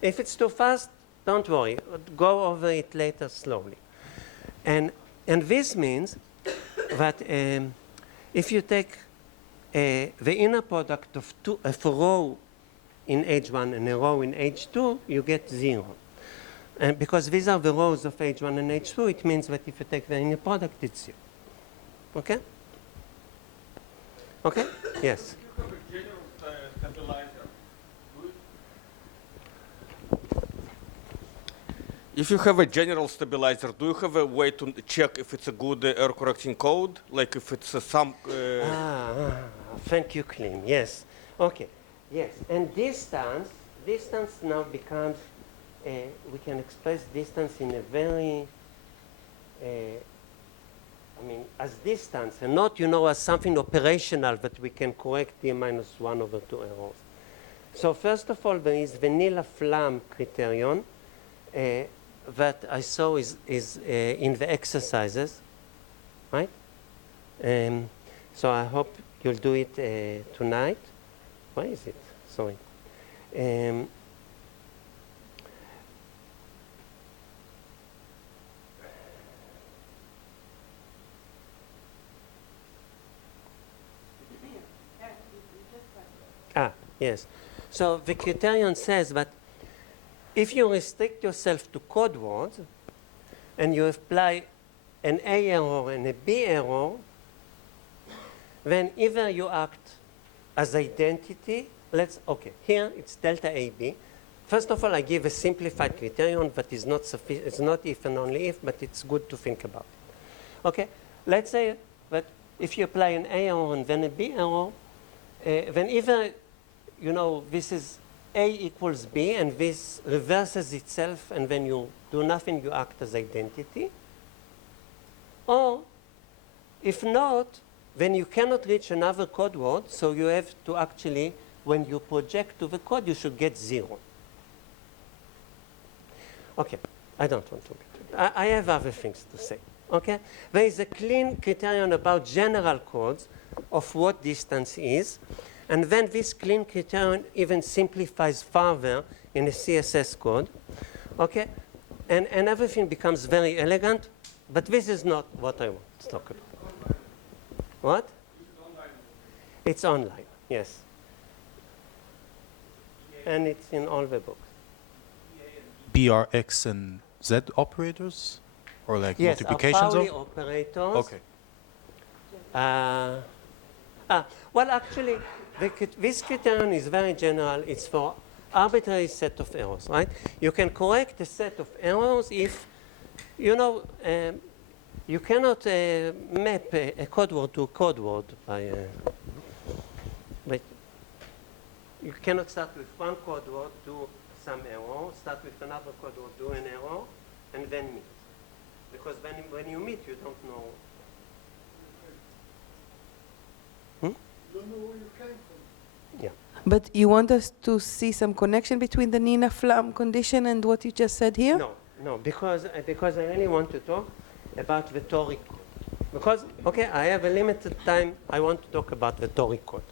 If it's too fast, don't worry. Go over it later slowly. And this means that if you take the inner product of a row in H1 and a row in H2, you get 0. And because these are the rows of H1 and H2, it means that if you take the inner product, it's 0. Okay? Okay? Yes? If you have a general stabilizer, do you have a way to check if it's a good error correcting code? Like if it's some... Thank you, Klim. Yes. Okay. Yes. And distance now becomes, we can express distance in a very, as distance, and not, as something operational that we can correct d minus 1 over 2 errors. So first of all, there is vanilla flam criterion that I saw is in the exercises, right? So I hope you'll do it tonight. Why is it? Sorry. Yes. So the criterion says that if you restrict yourself to code words and you apply an A error and a B error, then either you act as identity. Here it's delta AB. First of all, I give a simplified criterion that is not sufficient. It's not if and only if, but it's good to think about. Okay, let's say that if you apply an A error and then a B error, then either, this is A equals B, and this reverses itself, and when you do nothing, you act as identity. Or, if not, then you cannot reach another code word, so you have to actually, when you project to the code, you should get 0. Okay, I don't want to get it. I have other things to say. Okay, there is a clean criterion about general codes of what distance is. And then this clean criterion even simplifies further in a CSS code. Okay? And everything becomes very elegant, but this is not what I want to talk about. What? It's online, yes. And it's in all the books. BR, X, and Z operators? Or like multiplications Pauli of? operators. Okay. Well, actually, this criterion is very general. It's for arbitrary set of errors, right? You can correct a set of errors if, you cannot map a code word to a code word by you cannot start with one code word, do some error, start with another code word, do an error, and then meet. Because when you meet, you don't know. Don't know where you came from. Yeah. But you want us to see some connection between the Nina Flam condition and what you just said here? No, because I really want to talk about the toric code. Because, I have a limited time. I want to talk about the toric code.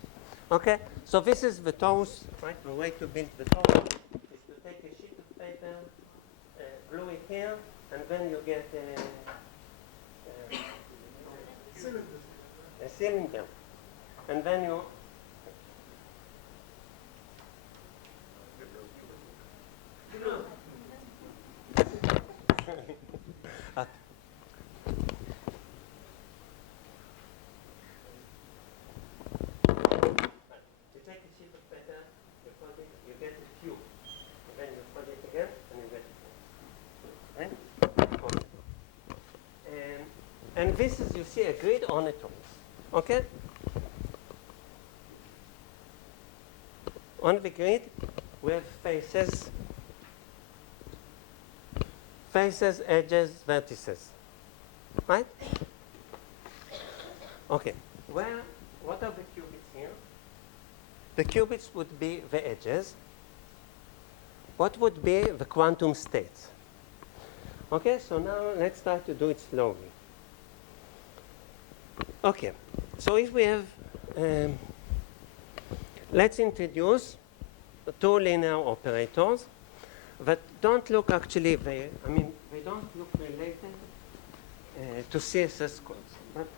Okay, so this is the torus, right? The way to build the torus is to take a sheet of paper, glue it here, and then you get a cylinder. And then you take a sheet of paper, you fold it, you get a cube. And then you fold it again, and you get a cube. Right? Okay. And this is, you see, a grid on a torus. Okay? On the grid, we have faces, edges, vertices. Right? Okay. What are the qubits here? The qubits would be the edges. What would be the quantum states? Okay, so now let's try to do it slowly. Okay, so if we have, let's introduce two linear operators. that don't look actually they don't look related to CSS codes. But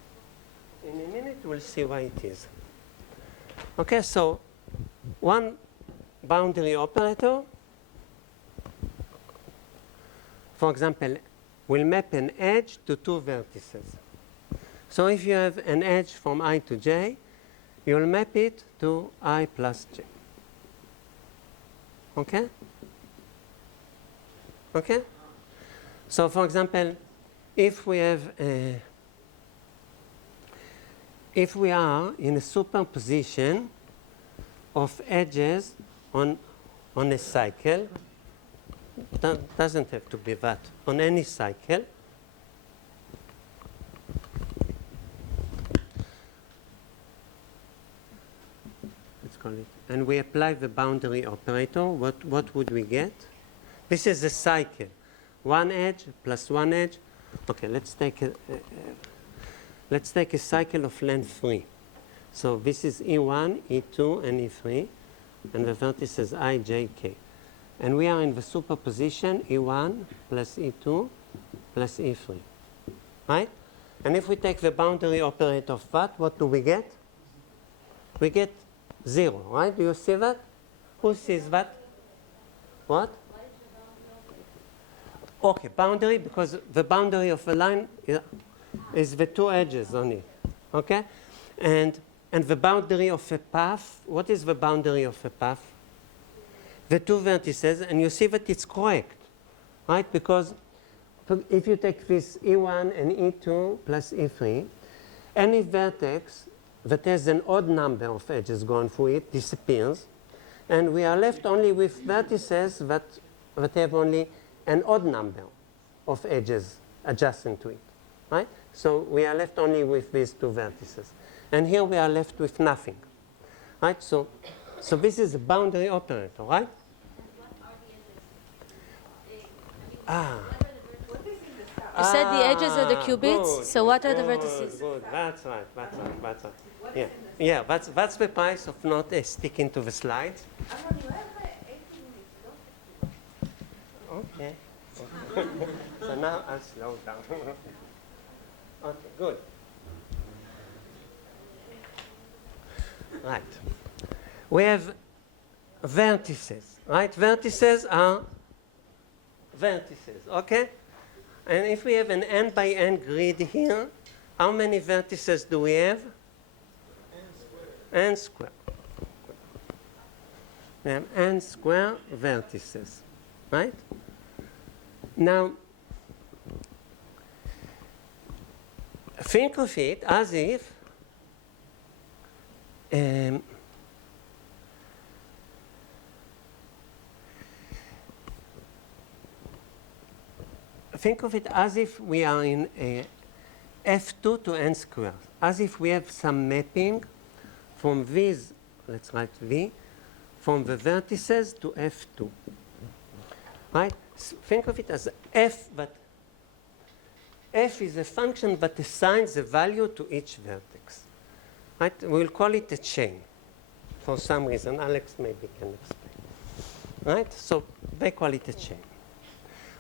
in a minute we'll see why it is. Okay, so one boundary operator, for example, will map an edge to two vertices. So if you have an edge from I to j, you'll map it to I plus j. Okay? Okay? So for example, if we have if we are in a superposition of edges on a cycle, doesn't have to be that, on any cycle, let's call it, and we apply the boundary operator, what would we get? This is a cycle. One edge plus one edge. Okay, let's take a cycle of length 3. So this is E1, E2, and E3, and the vertices I, J, K. And we are in the superposition E1 plus E2 plus E3, right? And if we take the boundary operator of that, what do we get? We get 0, right? Do you see that? Who sees that? What? Okay, boundary, because the boundary of a line is the two edges on it, okay? And the boundary of a path, what is the boundary of a path? The two vertices, and you see that it's correct, right? Because if you take this E1 and E2 plus E3, any vertex that has an odd number of edges going through it disappears, and we are left only with vertices that have only an odd number of edges adjacent to it, right? So we are left only with these two vertices. And here we are left with nothing, right? So this is a boundary operator, right? You said the edges are the qubits, good, so what are the good, vertices? Good. That's right. Yeah, that's the price of not sticking to the slides. Okay. So now I'll slow down. Okay, good. Right. We have vertices, right? Vertices are vertices, okay? And if we have an n by n grid here, how many vertices do we have? N squared. We have n squared vertices, right? Now, think of it as if think of it as if we are in a f2 to n squared, as if we have some mapping from these, let's write v, from the vertices to f2, right? Think of it as f, but f is a function that assigns a value to each vertex, right? We'll call it a chain for some reason. Alex maybe can explain, right? So they call it a chain,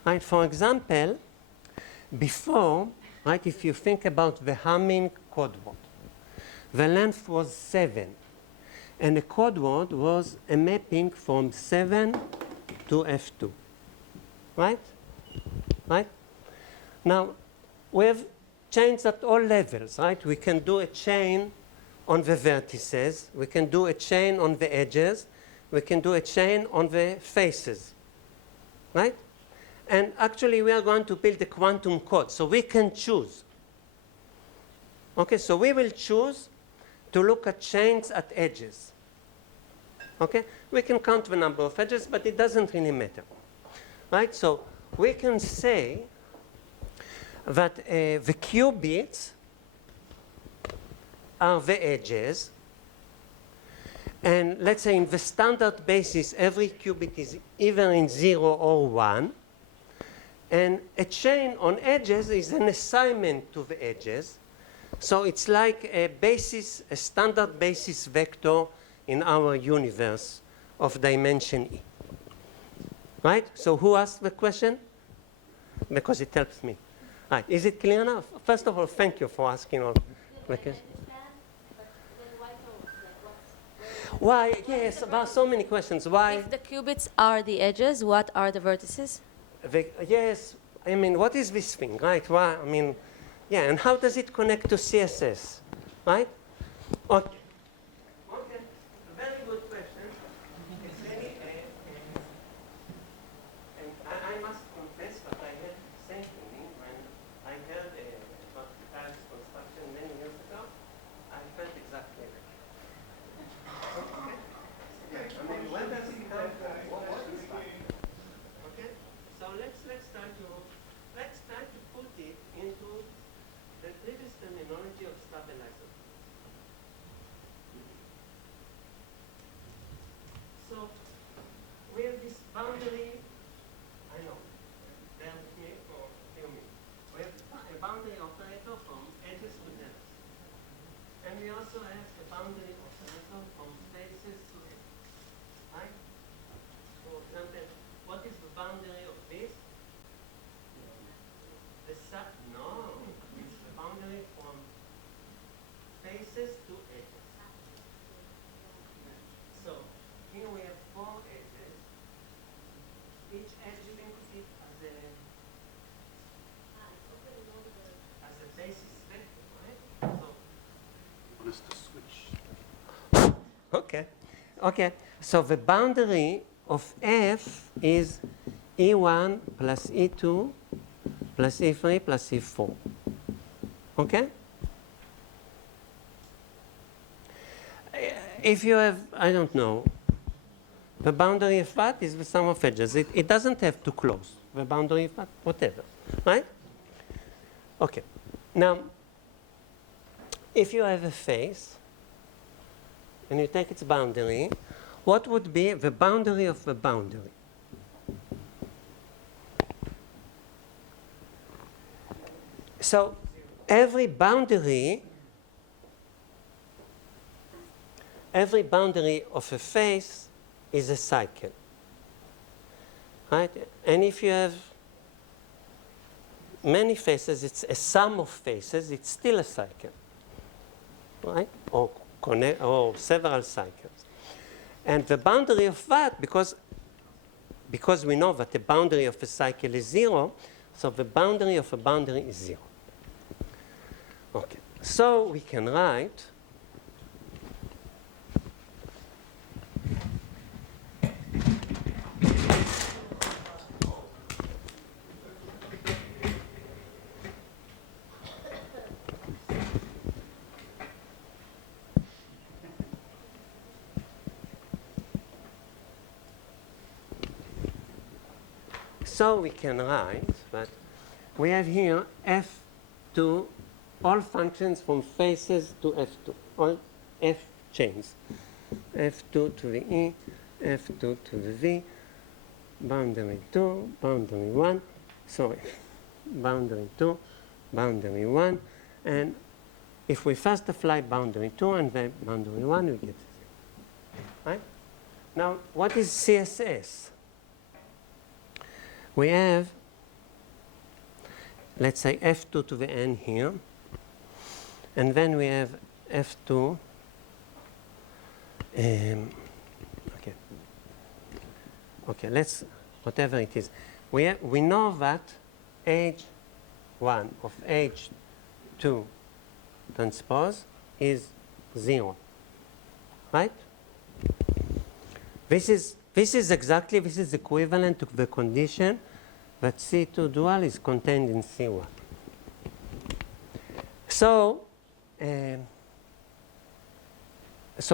right? For example, before, right, if you think about the Hamming code word, the length was 7, and the code word was a mapping from 7 to f2. Right? Right? Now, we have chains at all levels, right? We can do a chain on the vertices. We can do a chain on the edges. We can do a chain on the faces, right? And actually, we are going to build a quantum code, so we can choose. Okay, so we will choose to look at chains at edges. Okay? We can count the number of edges, but it doesn't really matter. Right? So we can say that the qubits are the edges, and let's say in the standard basis, every qubit is either in 0 or 1, and a chain on edges is an assignment to the edges. So it's like a basis, a standard basis vector in our universe of dimension E. Right? So who asked the question? Because it helps me. Right. Is it clear now? First of all, thank you for asking all the questions. Why? Yes, about so many questions. Why? If the qubits are the edges, what are the vertices? Yes, I mean, what is this thing, right? Why? I mean, yeah, and how does it connect to CSS, right? Okay. Okay, very good question. It's really, and I must confess that I had the same feeling when I heard about Paris construction many years ago. I felt exactly like that. Okay. Yeah, I mean, when does it come from? What is that? Okay. So let's try to put it into the previous terminology of stabilizer. So we have this boundary. I know. Bear with me for a few minutes. We have a boundary operator from edges to edges, and we also have a boundary operator from spaces to edges. Right? For example, what is the boundary of this? No, it's the boundary from faces to edges. So here we have 4 edges. Each edge thinks it as a basis vector, right? So What is the switch? okay. Okay. So the boundary of F is E1 plus E2 plus E3 plus E4. Okay? If you have, I don't know, the boundary of that is the sum of edges. It doesn't have to close. The boundary of that, whatever. Right? Okay. Now, if you have a face, and you take its boundary, what would be the boundary of the boundary? So every boundary of a face is a cycle, right? And if you have many faces, it's a sum of faces, it's still a cycle, right? Or several cycles. And the boundary of that, because we know that the boundary of a cycle is 0, so the boundary of a boundary is 0. Okay, so we can write that we have here F2, all functions from faces to F2, all F chains. F2 to the E, F2 to the V, boundary 2, boundary 1, boundary 2, boundary 1, and if we first apply boundary 2 and then boundary 1, we get 0. Right? Now, what is CSS? We have, let's say, F2 to the N here, and then we have F2, okay, let's, whatever it is. We know that H1 of H2 transpose is 0, right? This is equivalent to the condition that C2 dual is contained in C1. So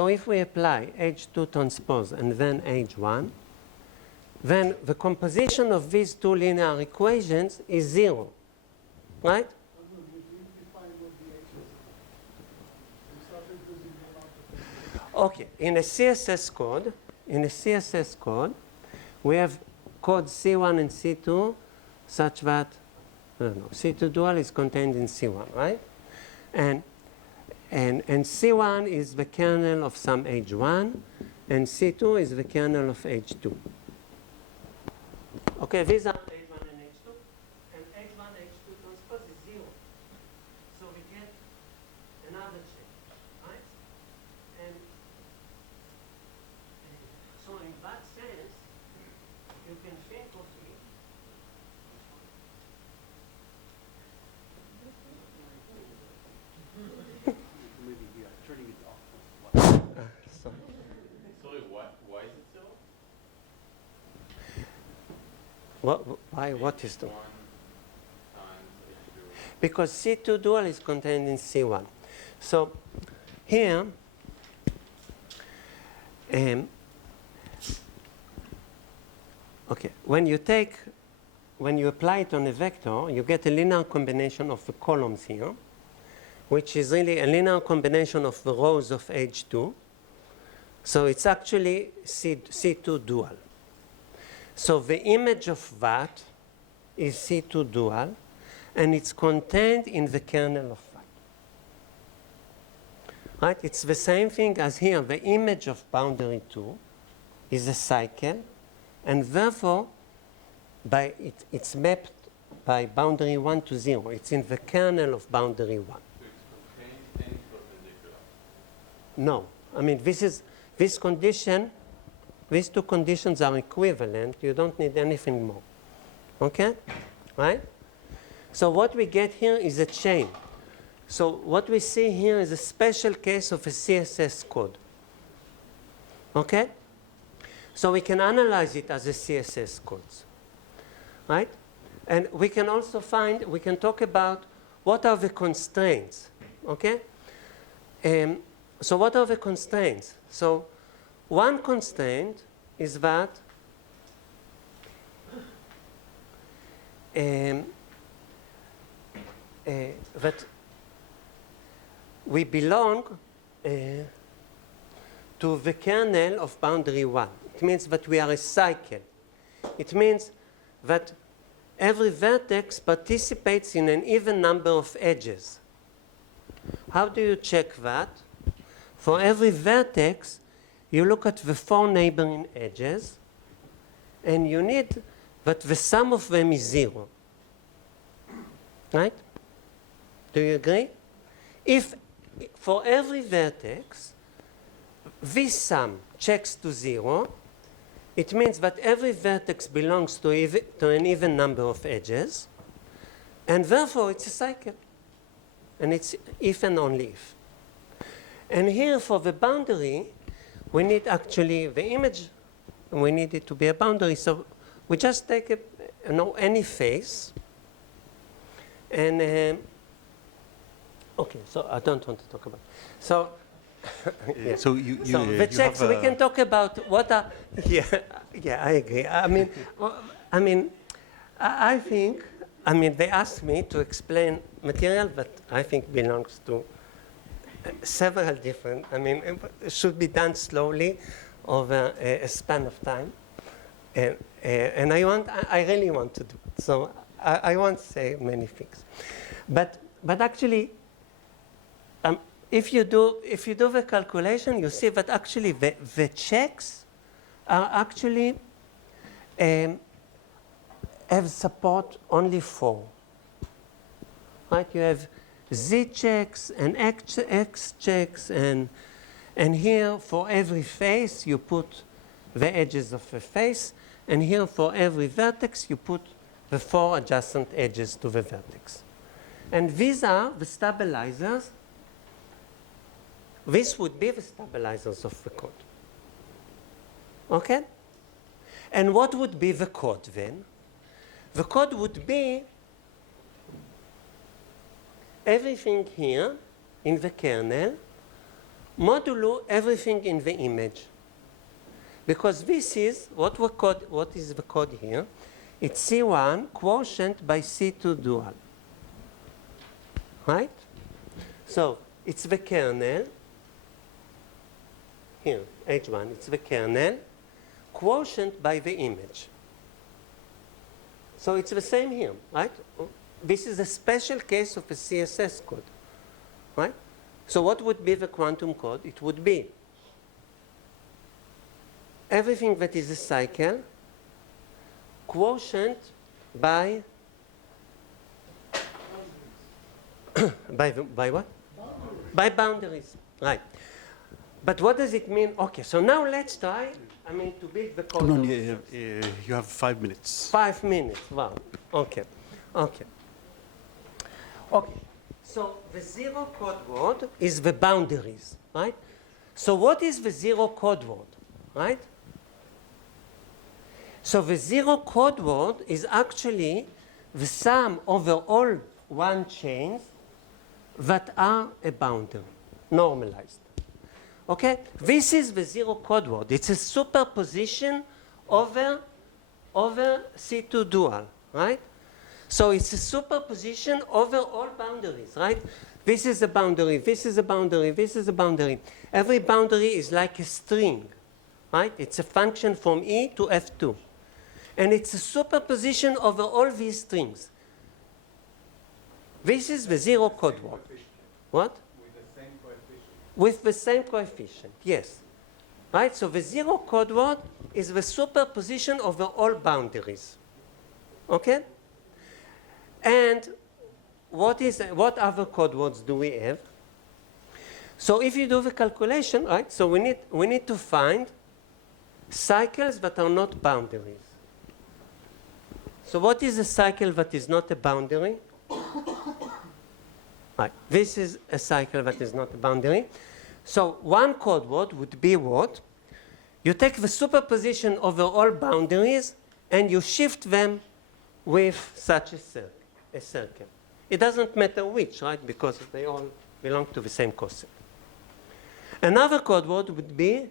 if we apply H2 transpose and then H1, then the composition of these two linear equations is 0, right? Okay, in a CSS code, we have code C1 and C2 such that, I don't know, C2 dual is contained in C1, right? And C1 is the kernel of some H1, and C2 is the kernel of H2. Okay, these are H1 and H2, and H1, H2 transpose is 0. So we get another change, right? And so in that sense, you can think of it. Sorry. Sorry, why is it 0? Why? What is the? 1 times H2. Because C2 dual is contained in C1. So here, okay, when you apply it on a vector, you get a linear combination of the columns here, which is really a linear combination of the rows of H2. So it's actually C2 dual. So the image of that is C2 dual, and it's contained in the kernel of that. Right? It's the same thing as here. The image of boundary 2 is a cycle, and therefore it's mapped by boundary 1 to 0. It's in the kernel of boundary 1. So it's contained and perpendicular. No. I mean, this condition, these two conditions are equivalent. You don't need anything more. Okay? Right? So what we get here is a chain. So what we see here is a special case of a CSS code. Okay? So we can analyze it as a CSS codes. Right? And we can also we can talk about what are the constraints. Okay? So what are the constraints? So one constraint is that that we belong to the kernel of boundary 1. It means that we are a cycle. It means that every vertex participates in an even number of edges. How do you check that? For every vertex, you look at the 4 neighboring edges, and you need that the sum of them is 0. Right? Do you agree? If for every vertex, this sum checks to 0, it means that every vertex belongs to an even number of edges, and therefore it's a cycle. And it's if and only if. And here for the boundary, we need actually the image, and we need it to be a boundary. So we just take any face, and okay, so I don't want to talk about it. So, yeah. So you the checks we can talk about what are I agree. I think they asked me to explain material that I think belongs to several different. It should be done slowly over a span of time, and I really want to do it. So I won't say many things, but actually. If you do the calculation, you see that actually the checks are actually have support only 4. Right? You have Z checks and X checks, and here for every face you put the edges of the face, and here for every vertex you put the 4 adjacent edges to the vertex. And these are the stabilizers. This would be the stabilizers of the code. Okay? And what would be the code then? The code would be everything here in the kernel modulo everything in the image. Because this is what is the code here? It's C1 quotient by C2 dual. Right? So it's the kernel. Here, H1, it's the kernel, quotient by the image. So it's the same here, right? This is a special case of a CSS code, right? So what would be the quantum code? It would be everything that is a cycle quotient by by what? By boundaries, right. But what does it mean? Okay, so now let's try, to build the code. No, you have 5 minutes. 5 minutes, wow, okay. So the zero code word is the boundaries, right? So what is the zero code word, right? So the zero code word is actually the sum over all one chains that are a boundary, normalized. Okay? This is the zero code word. It's a superposition over C2 dual, right? So it's a superposition over all boundaries, right? This is a boundary, this is a boundary, this is a boundary. Every boundary is like a string, right? It's a function from E to F2. And it's a superposition over all these strings. This is the zero code word. What? With the same coefficient. With the same coefficient, yes. Right? So the zero code word is the superposition over all boundaries. Okay? And what other code words do we have? So if you do the calculation, right? So we need to find cycles that are not boundaries. So what is a cycle that is not a boundary? Right. This is a cycle that is not a boundary. So one code word would be what? You take the superposition over all boundaries and you shift them with such a circle. It doesn't matter which, right? Because they all belong to the same concept. Another code word would be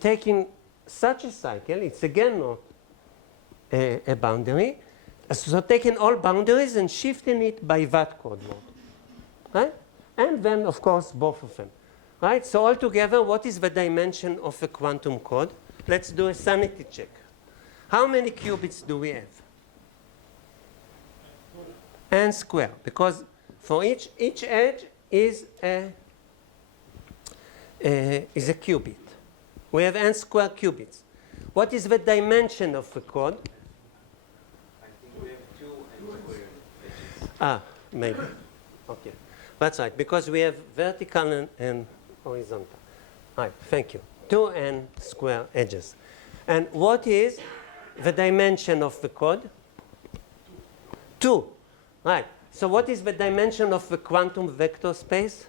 taking such a cycle. It's again not a boundary. So taking all boundaries and shifting it by that code word, right? And then, of course, both of them, right? So altogether, what is the dimension of a quantum code? Let's do a sanity check. How many qubits do we have? N squared, because for each edge is a qubit. We have n squared qubits. What is the dimension of the code? Maybe. Okay. That's right, because we have vertical and horizontal. Right, thank you. 2n square edges. And what is the dimension of the code? 2. Right. So what is the dimension of the quantum vector space?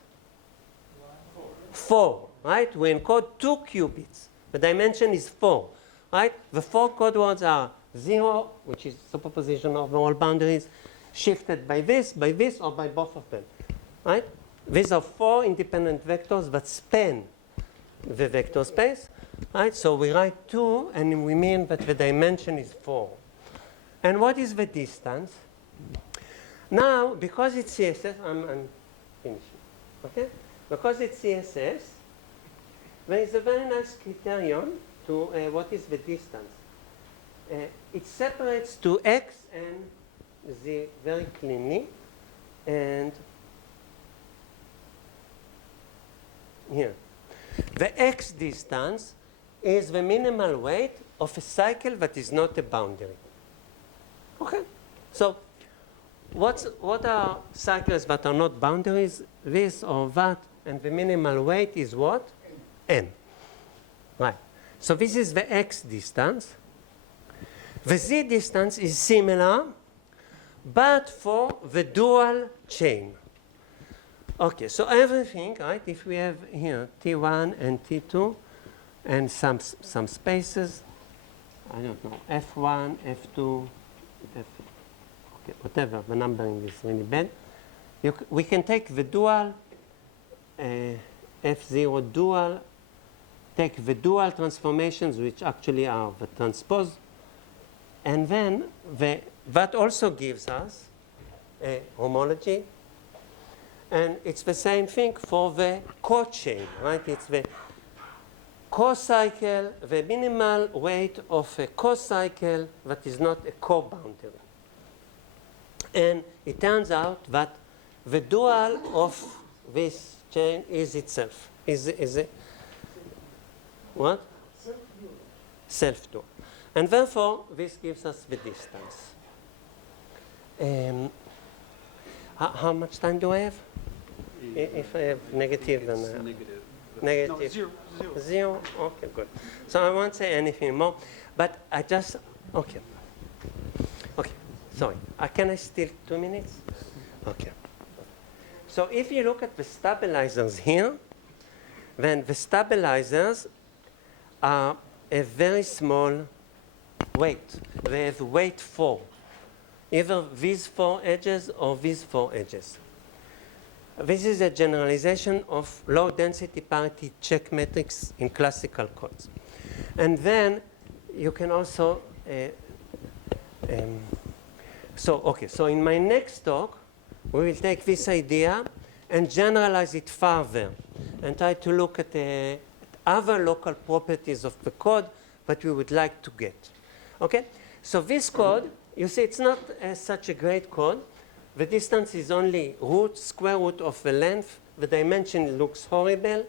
4. Right? We encode 2 qubits. The dimension is 4. Right? The 4 code words are 0, which is superposition of all boundaries, shifted by this, or by both of them, right? These are 4 independent vectors that span the vector space, right? So we write 2, and we mean that the dimension is 4. And what is the distance? Now, because it's CSS, I'm finishing, okay? Because it's CSS, there is a very nice criterion to what is the distance. It separates to x and z very cleanly, and here. The x distance is the minimal weight of a cycle that is not a boundary. Okay? So what are cycles that are not boundaries? This or that, and the minimal weight is what? N. Right. So this is the x distance. The z distance is similar, but for the dual chain. Okay, so everything, right, if we have here T1 and T2 and some spaces, I don't know, F1, F2, okay, whatever, the numbering is really bad. We can take the dual, F0 dual, take the dual transformations, which actually are the transpose, and then that also gives us a homology. And it's the same thing for the co-chain, right? It's the co-cycle, the minimal weight of a co-cycle that is not a co-boundary. And it turns out that the dual of this chain is itself. Is it what? Self-dual. And therefore, this gives us the distance. How much time do I have? If I have negative, then negative. No, zero. Zero? Okay, good. So I won't say anything more, but I just, okay. Okay, sorry. Can I steal 2 minutes? Okay. So if you look at the stabilizers here, then the stabilizers are a very small weight. They have weight 4. Either these 4 edges or these 4 edges. This is a generalization of low density parity check metrics in classical codes. And then you can also, so in my next talk, we will take this idea and generalize it further and try to look at other local properties of the code that we would like to get. Okay? So this code, you see, it's not such a great code. The distance is only square root of the length. The dimension looks horrible.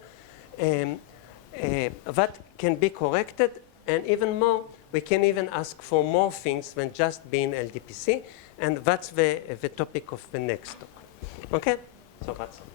That can be corrected. And even more, we can even ask for more things than just being LDPC. And that's the topic of the next talk. Okay? So that's all.